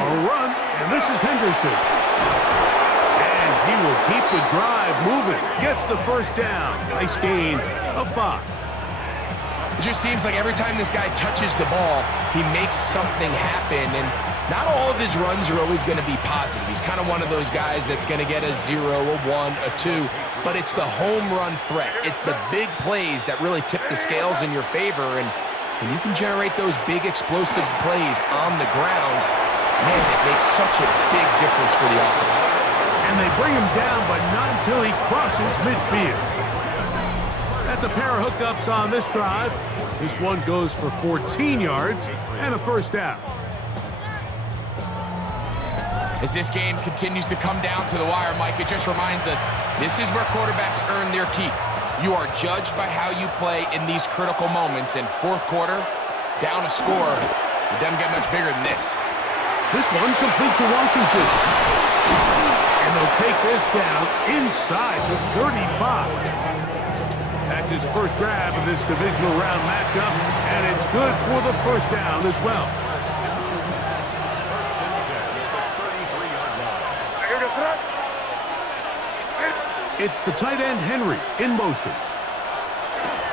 A run, and this is Henderson. And he will keep the drive moving. Gets the 1st down. Nice gain of 5. It just seems like every time this guy touches the ball, he makes something happen, and not all of his runs are always going to be positive. He's kind of one of those guys that's going to get a 0, a 1, a 2, but it's the home run threat. It's the big plays that really tip the scales in your favor, and when you can generate those big explosive plays on the ground, man, it makes such a big difference for the offense. And they bring him down, but not until he crosses midfield. That's a pair of hookups on this drive. This one goes for 14 yards and a 1st down. As this game continues to come down to the wire, Mike, it just reminds us, this is where quarterbacks earn their keep. You are judged by how you play in these critical moments. In 4th quarter, down a score, it doesn't get much bigger than this. This one complete to Washington. And they'll take this down inside the 35. That's his 1st grab of this divisional round matchup, and it's good for the 1st down as well. It's the tight end Henry in motion.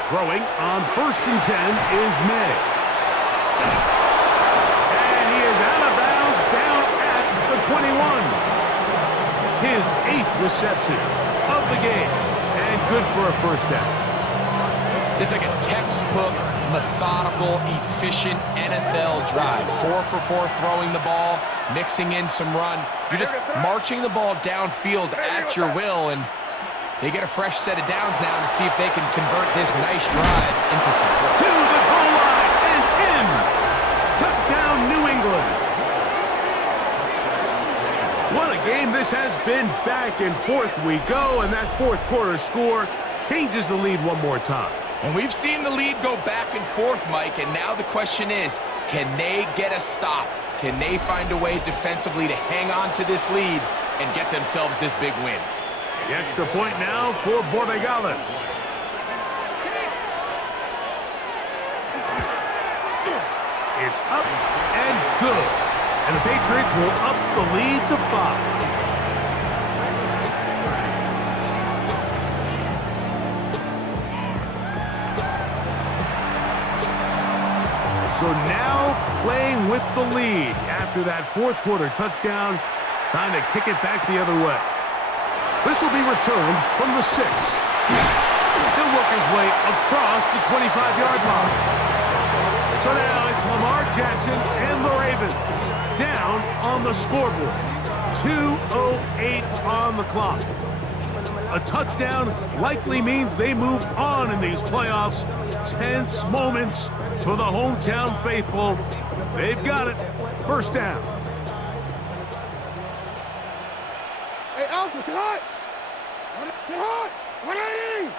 Throwing on 1st and 10 is May. And he is out of bounds down at the 21. His 8th reception of the game, and good for a 1st down. It's like a textbook, methodical, efficient NFL drive. 4 for 4 throwing the ball, mixing in some run. You're just marching the ball downfield at your will, and they get a fresh set of downs now to see if they can convert this nice drive into some points. To the goal line and in. Touchdown, New England. What a game this has been. Back and forth we go, and that 4th quarter score changes the lead one more time. And we've seen the lead go back and forth, Mike, and now the question is, can they get a stop? Can they find a way defensively to hang on to this lead and get themselves this big win? The extra point now for Borregales. It's up and good. And the Patriots will up the lead to 5. So now playing with the lead after that 4th quarter touchdown. Time to kick it back the other way. This will be returned from the 6. He'll work his way across the 25-yard line. So now it's Lamar Jackson and the Ravens down on the scoreboard. 2:08 on the clock. A touchdown likely means they move on in these playoffs. Tense moments for the hometown faithful. They've got it. 1st down. Hey, Alpha, sit hot! Sit hot! 180!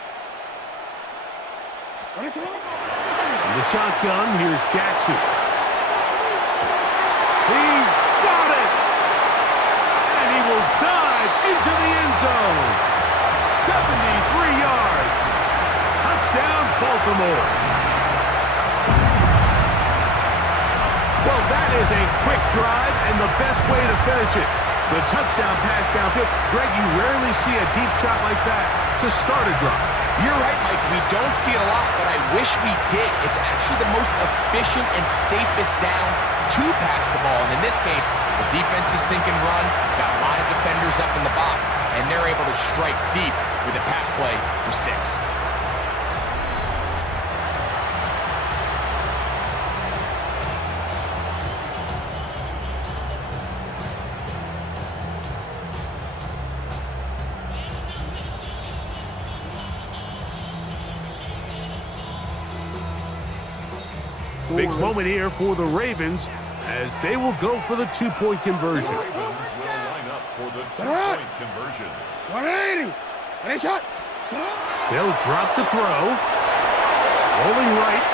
In the shotgun, here's Jackson. He's got it! And he will dive into the end zone. 73 yards. Touchdown, Baltimore. Well, that is a quick drive and the best way to finish it. The touchdown pass downfield. Greg, you rarely see a deep shot like that to start a drive. You're right, Mike. We don't see it a lot, but I wish we did. It's actually the most efficient and safest down to pass the ball. And in this case, the defense is thinking run, got a lot of defenders up in the box, and they're able to strike deep with a pass play for 6. Big moment here for the Ravens as they will go for the two-point conversion. The Ravens will line up for the two-point conversion. 180. Ready, shot. They'll drop to throw. Rolling right.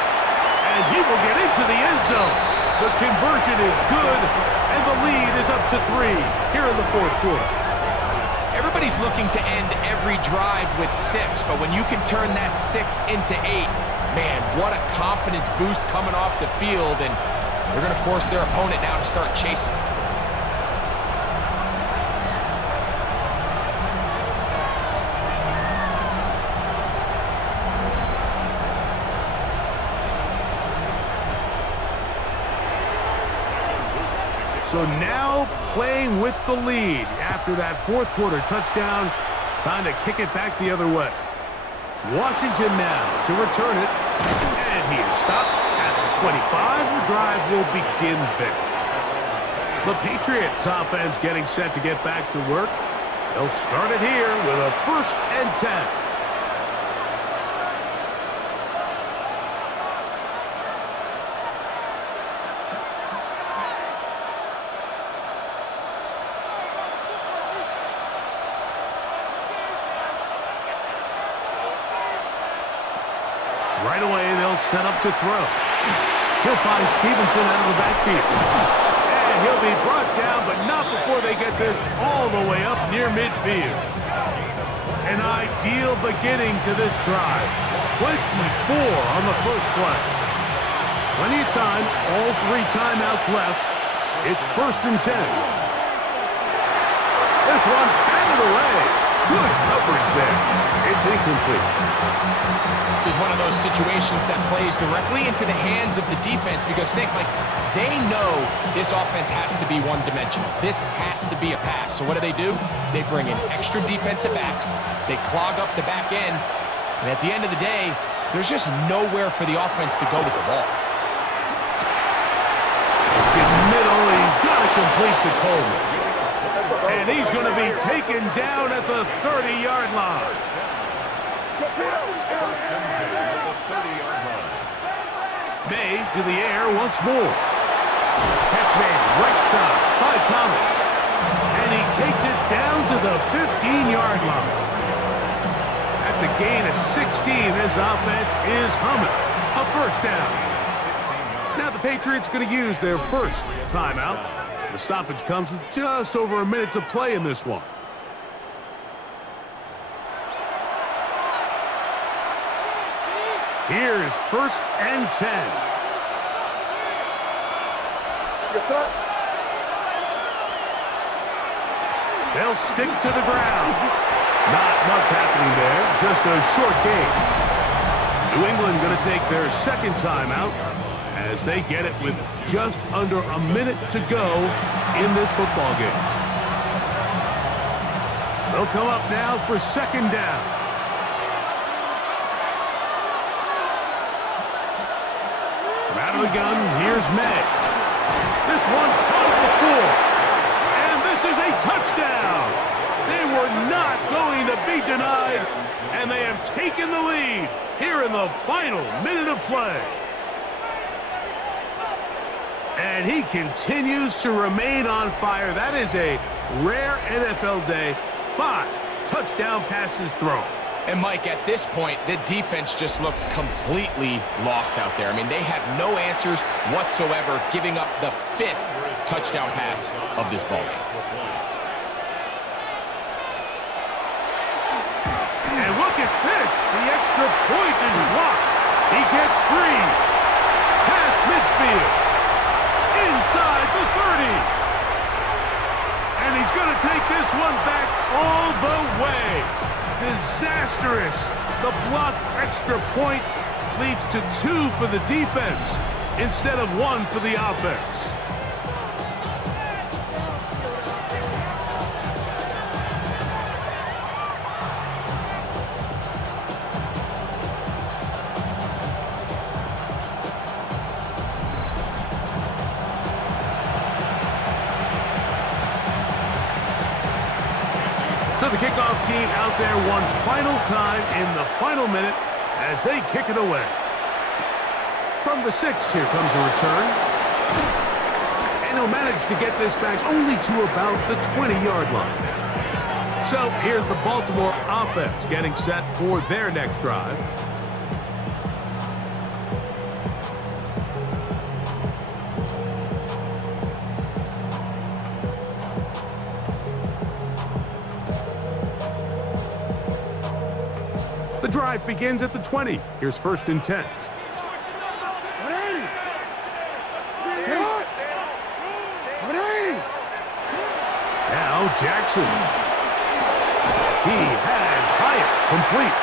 And he will get into the end zone. The conversion is good, and the lead is up to 3 here in the fourth quarter. Everybody's looking to end every drive with 6, but when you can turn that 6 into 8, man, what a confidence boost coming off the field, and they're going to force their opponent now to start chasing. So now playing with the lead after that fourth quarter touchdown, time to kick it back the other way. Washington now to return it, and he is stopped at the 25. The drive will begin there. The Patriots offense getting set to get back to work. They'll start it here with a 1st and 10. Right away, they'll set up to throw. He'll find Stevenson out of the backfield. And he'll be brought down, but not before they get this all the way up near midfield. An ideal beginning to this drive. 24 on the first play. Plenty of time, all 3 timeouts left. It's 1st and 10. This one out of the way. Good coverage there. It's incomplete. This is one of those situations that plays directly into the hands of the defense because think, like, they know this offense has to be one-dimensional. This has to be a pass. So what do? They bring in extra defensive backs. They clog up the back end. And at the end of the day, there's just nowhere for the offense to go with the ball. In the middle, he's got to complete to Coleman. And he's going to be taken down at the 30-yard line. First and 10 at the 30-yard line. May to the air once more. Catch made right side by Thomas. And he takes it down to the 15-yard line. That's a gain of 16. This offense is humming. A 1st down. Now the Patriots going to use their first timeout. The stoppage comes with just over a minute to play in this one. Here's 1st and 10. Yes, sir. They'll stick to the ground. Not much happening there, just a short gain. New England going to take their 2nd timeout as they get it with just under a minute to go in this football game. They'll come up now for 2nd down. Out of the gun, here's May. This one caught at the 4. And this is a touchdown. They were not going to be denied, and they have taken the lead here in the final minute of play. And he continues to remain on fire. That is a rare NFL day. 5 touchdown passes thrown. And, Mike, at this point, the defense just looks completely lost out there. I mean, they have no answers whatsoever, giving up the 5th touchdown pass of this ball game. And look at this. The extra point is blocked. He gets free. Past midfield. Inside the 30. And he's going to take this one back all the way. Disastrous The blocked extra point leads to 2 for the defense instead of 1 for the offense. So the kickoff team out there one final time in the final minute as they kick it away. From the 6, here comes a return. And he'll manage to get this back only to about the 20-yard line. So here's the Baltimore offense getting set for their next drive. The drive begins at the 20. Here's 1st and 10. Now Jackson. He has Hyatt complete.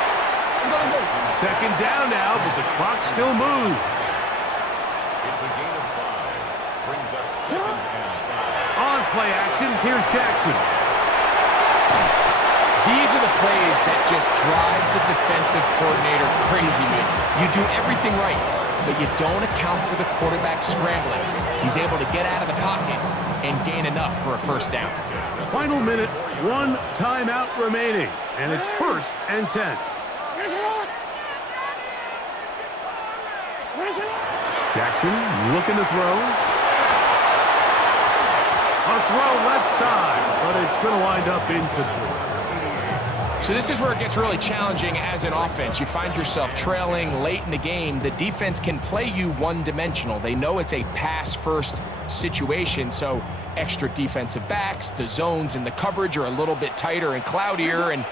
2nd down now, but the clock still moves. It's a gain of 5. Brings up 2nd and 5. On play action, here's Jackson. These are the plays that just drive the defensive coordinator crazy, man. You do everything right, but you don't account for the quarterback scrambling. He's able to get out of the pocket and gain enough for a 1st down. Final minute, 1 timeout remaining, and it's 1st and 10. Jackson looking to throw. A throw left side, but it's going to wind up incomplete. So this is where it gets really challenging as an offense. You find yourself trailing late in the game. The defense can play you one-dimensional. They know it's a pass-first situation, so extra defensive backs, the zones and the coverage are a little bit tighter and cloudier, and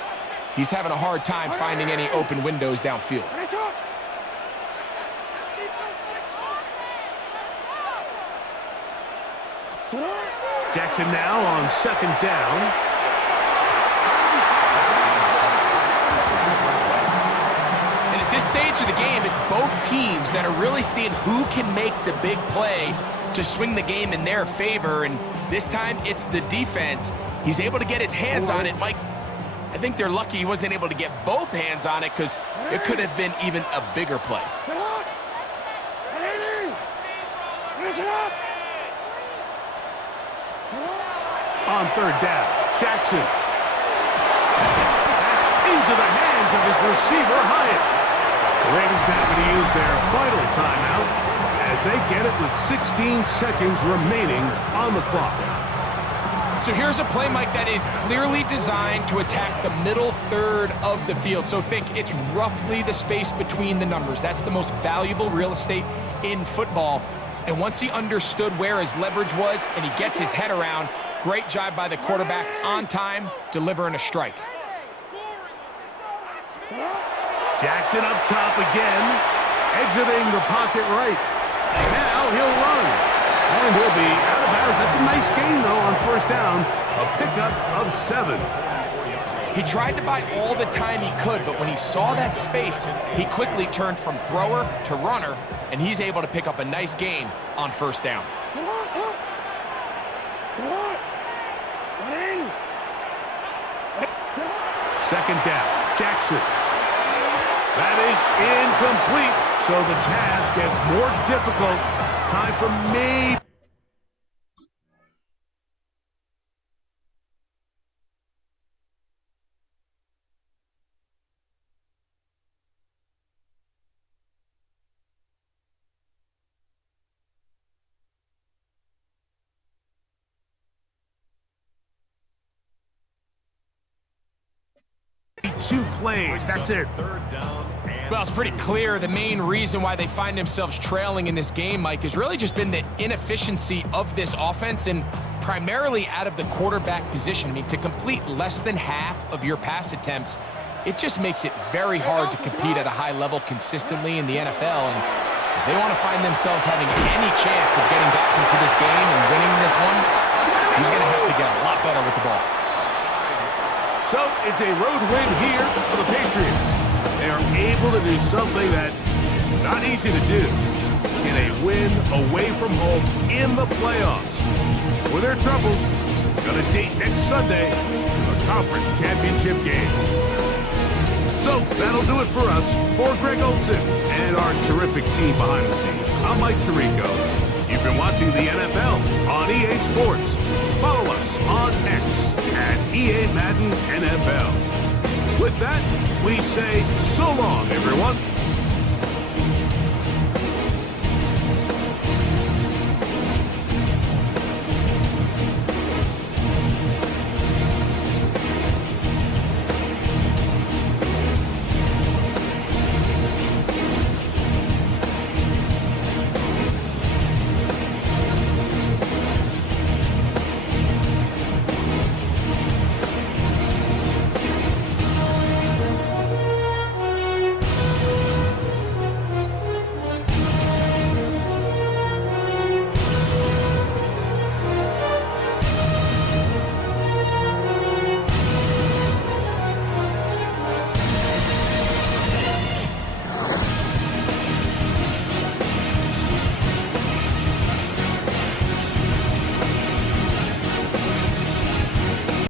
he's having a hard time finding any open windows downfield. Jackson now on 2nd down. This stage of the game, it's both teams that are really seeing who can make the big play to swing the game in their favor, and this time it's the defense. He's able to get his hands on it. Mike, I think they're lucky he wasn't able to get both hands on it because it could have been even a bigger play. On 3rd down, Jackson. That's into the hands of his receiver, Hyatt. The Ravens now going to use their final timeout as they get it with 16 seconds remaining on the clock. So here's a play, Mike, that is clearly designed to attack the middle 3rd of the field. So think it's roughly the space between the numbers. That's the most valuable real estate in football. And once he understood where his leverage was and he gets his head around, great job by the quarterback on time, delivering a strike. Jackson up top again, exiting the pocket right. Now he'll run, and he'll be out of bounds. That's a nice gain, though, on 1st down, a pickup of 7. He tried to buy all the time he could, but when he saw that space, he quickly turned from thrower to runner, and he's able to pick up a nice gain on 1st down. Second down, Jackson. That is incomplete, so the task gets more difficult. Time for maybe. Two plays, that's it. 3rd down and Well, it's pretty clear the main reason why they find themselves trailing in this game, Mike, has really just been the inefficiency of this offense and primarily out of the quarterback position. I mean, to complete less than half of your pass attempts, it just makes it very hard to compete at a high level consistently in the NFL. And if they want to find themselves having any chance of getting back into this game and winning this one, he's going to have to get a lot better with the ball. So it's a road win here for the Patriots. they are able to do something that not easy to do. Get a win away from home in the playoffs. With their troubles, gonna date next Sunday, a conference championship game. So that'll do it for us. For Greg Olson and our terrific team behind the scenes, I'm Mike Tirico. You've been watching the NFL on EA Sports. Follow us on X at EA Madden NFL. With that, we say so long, everyone.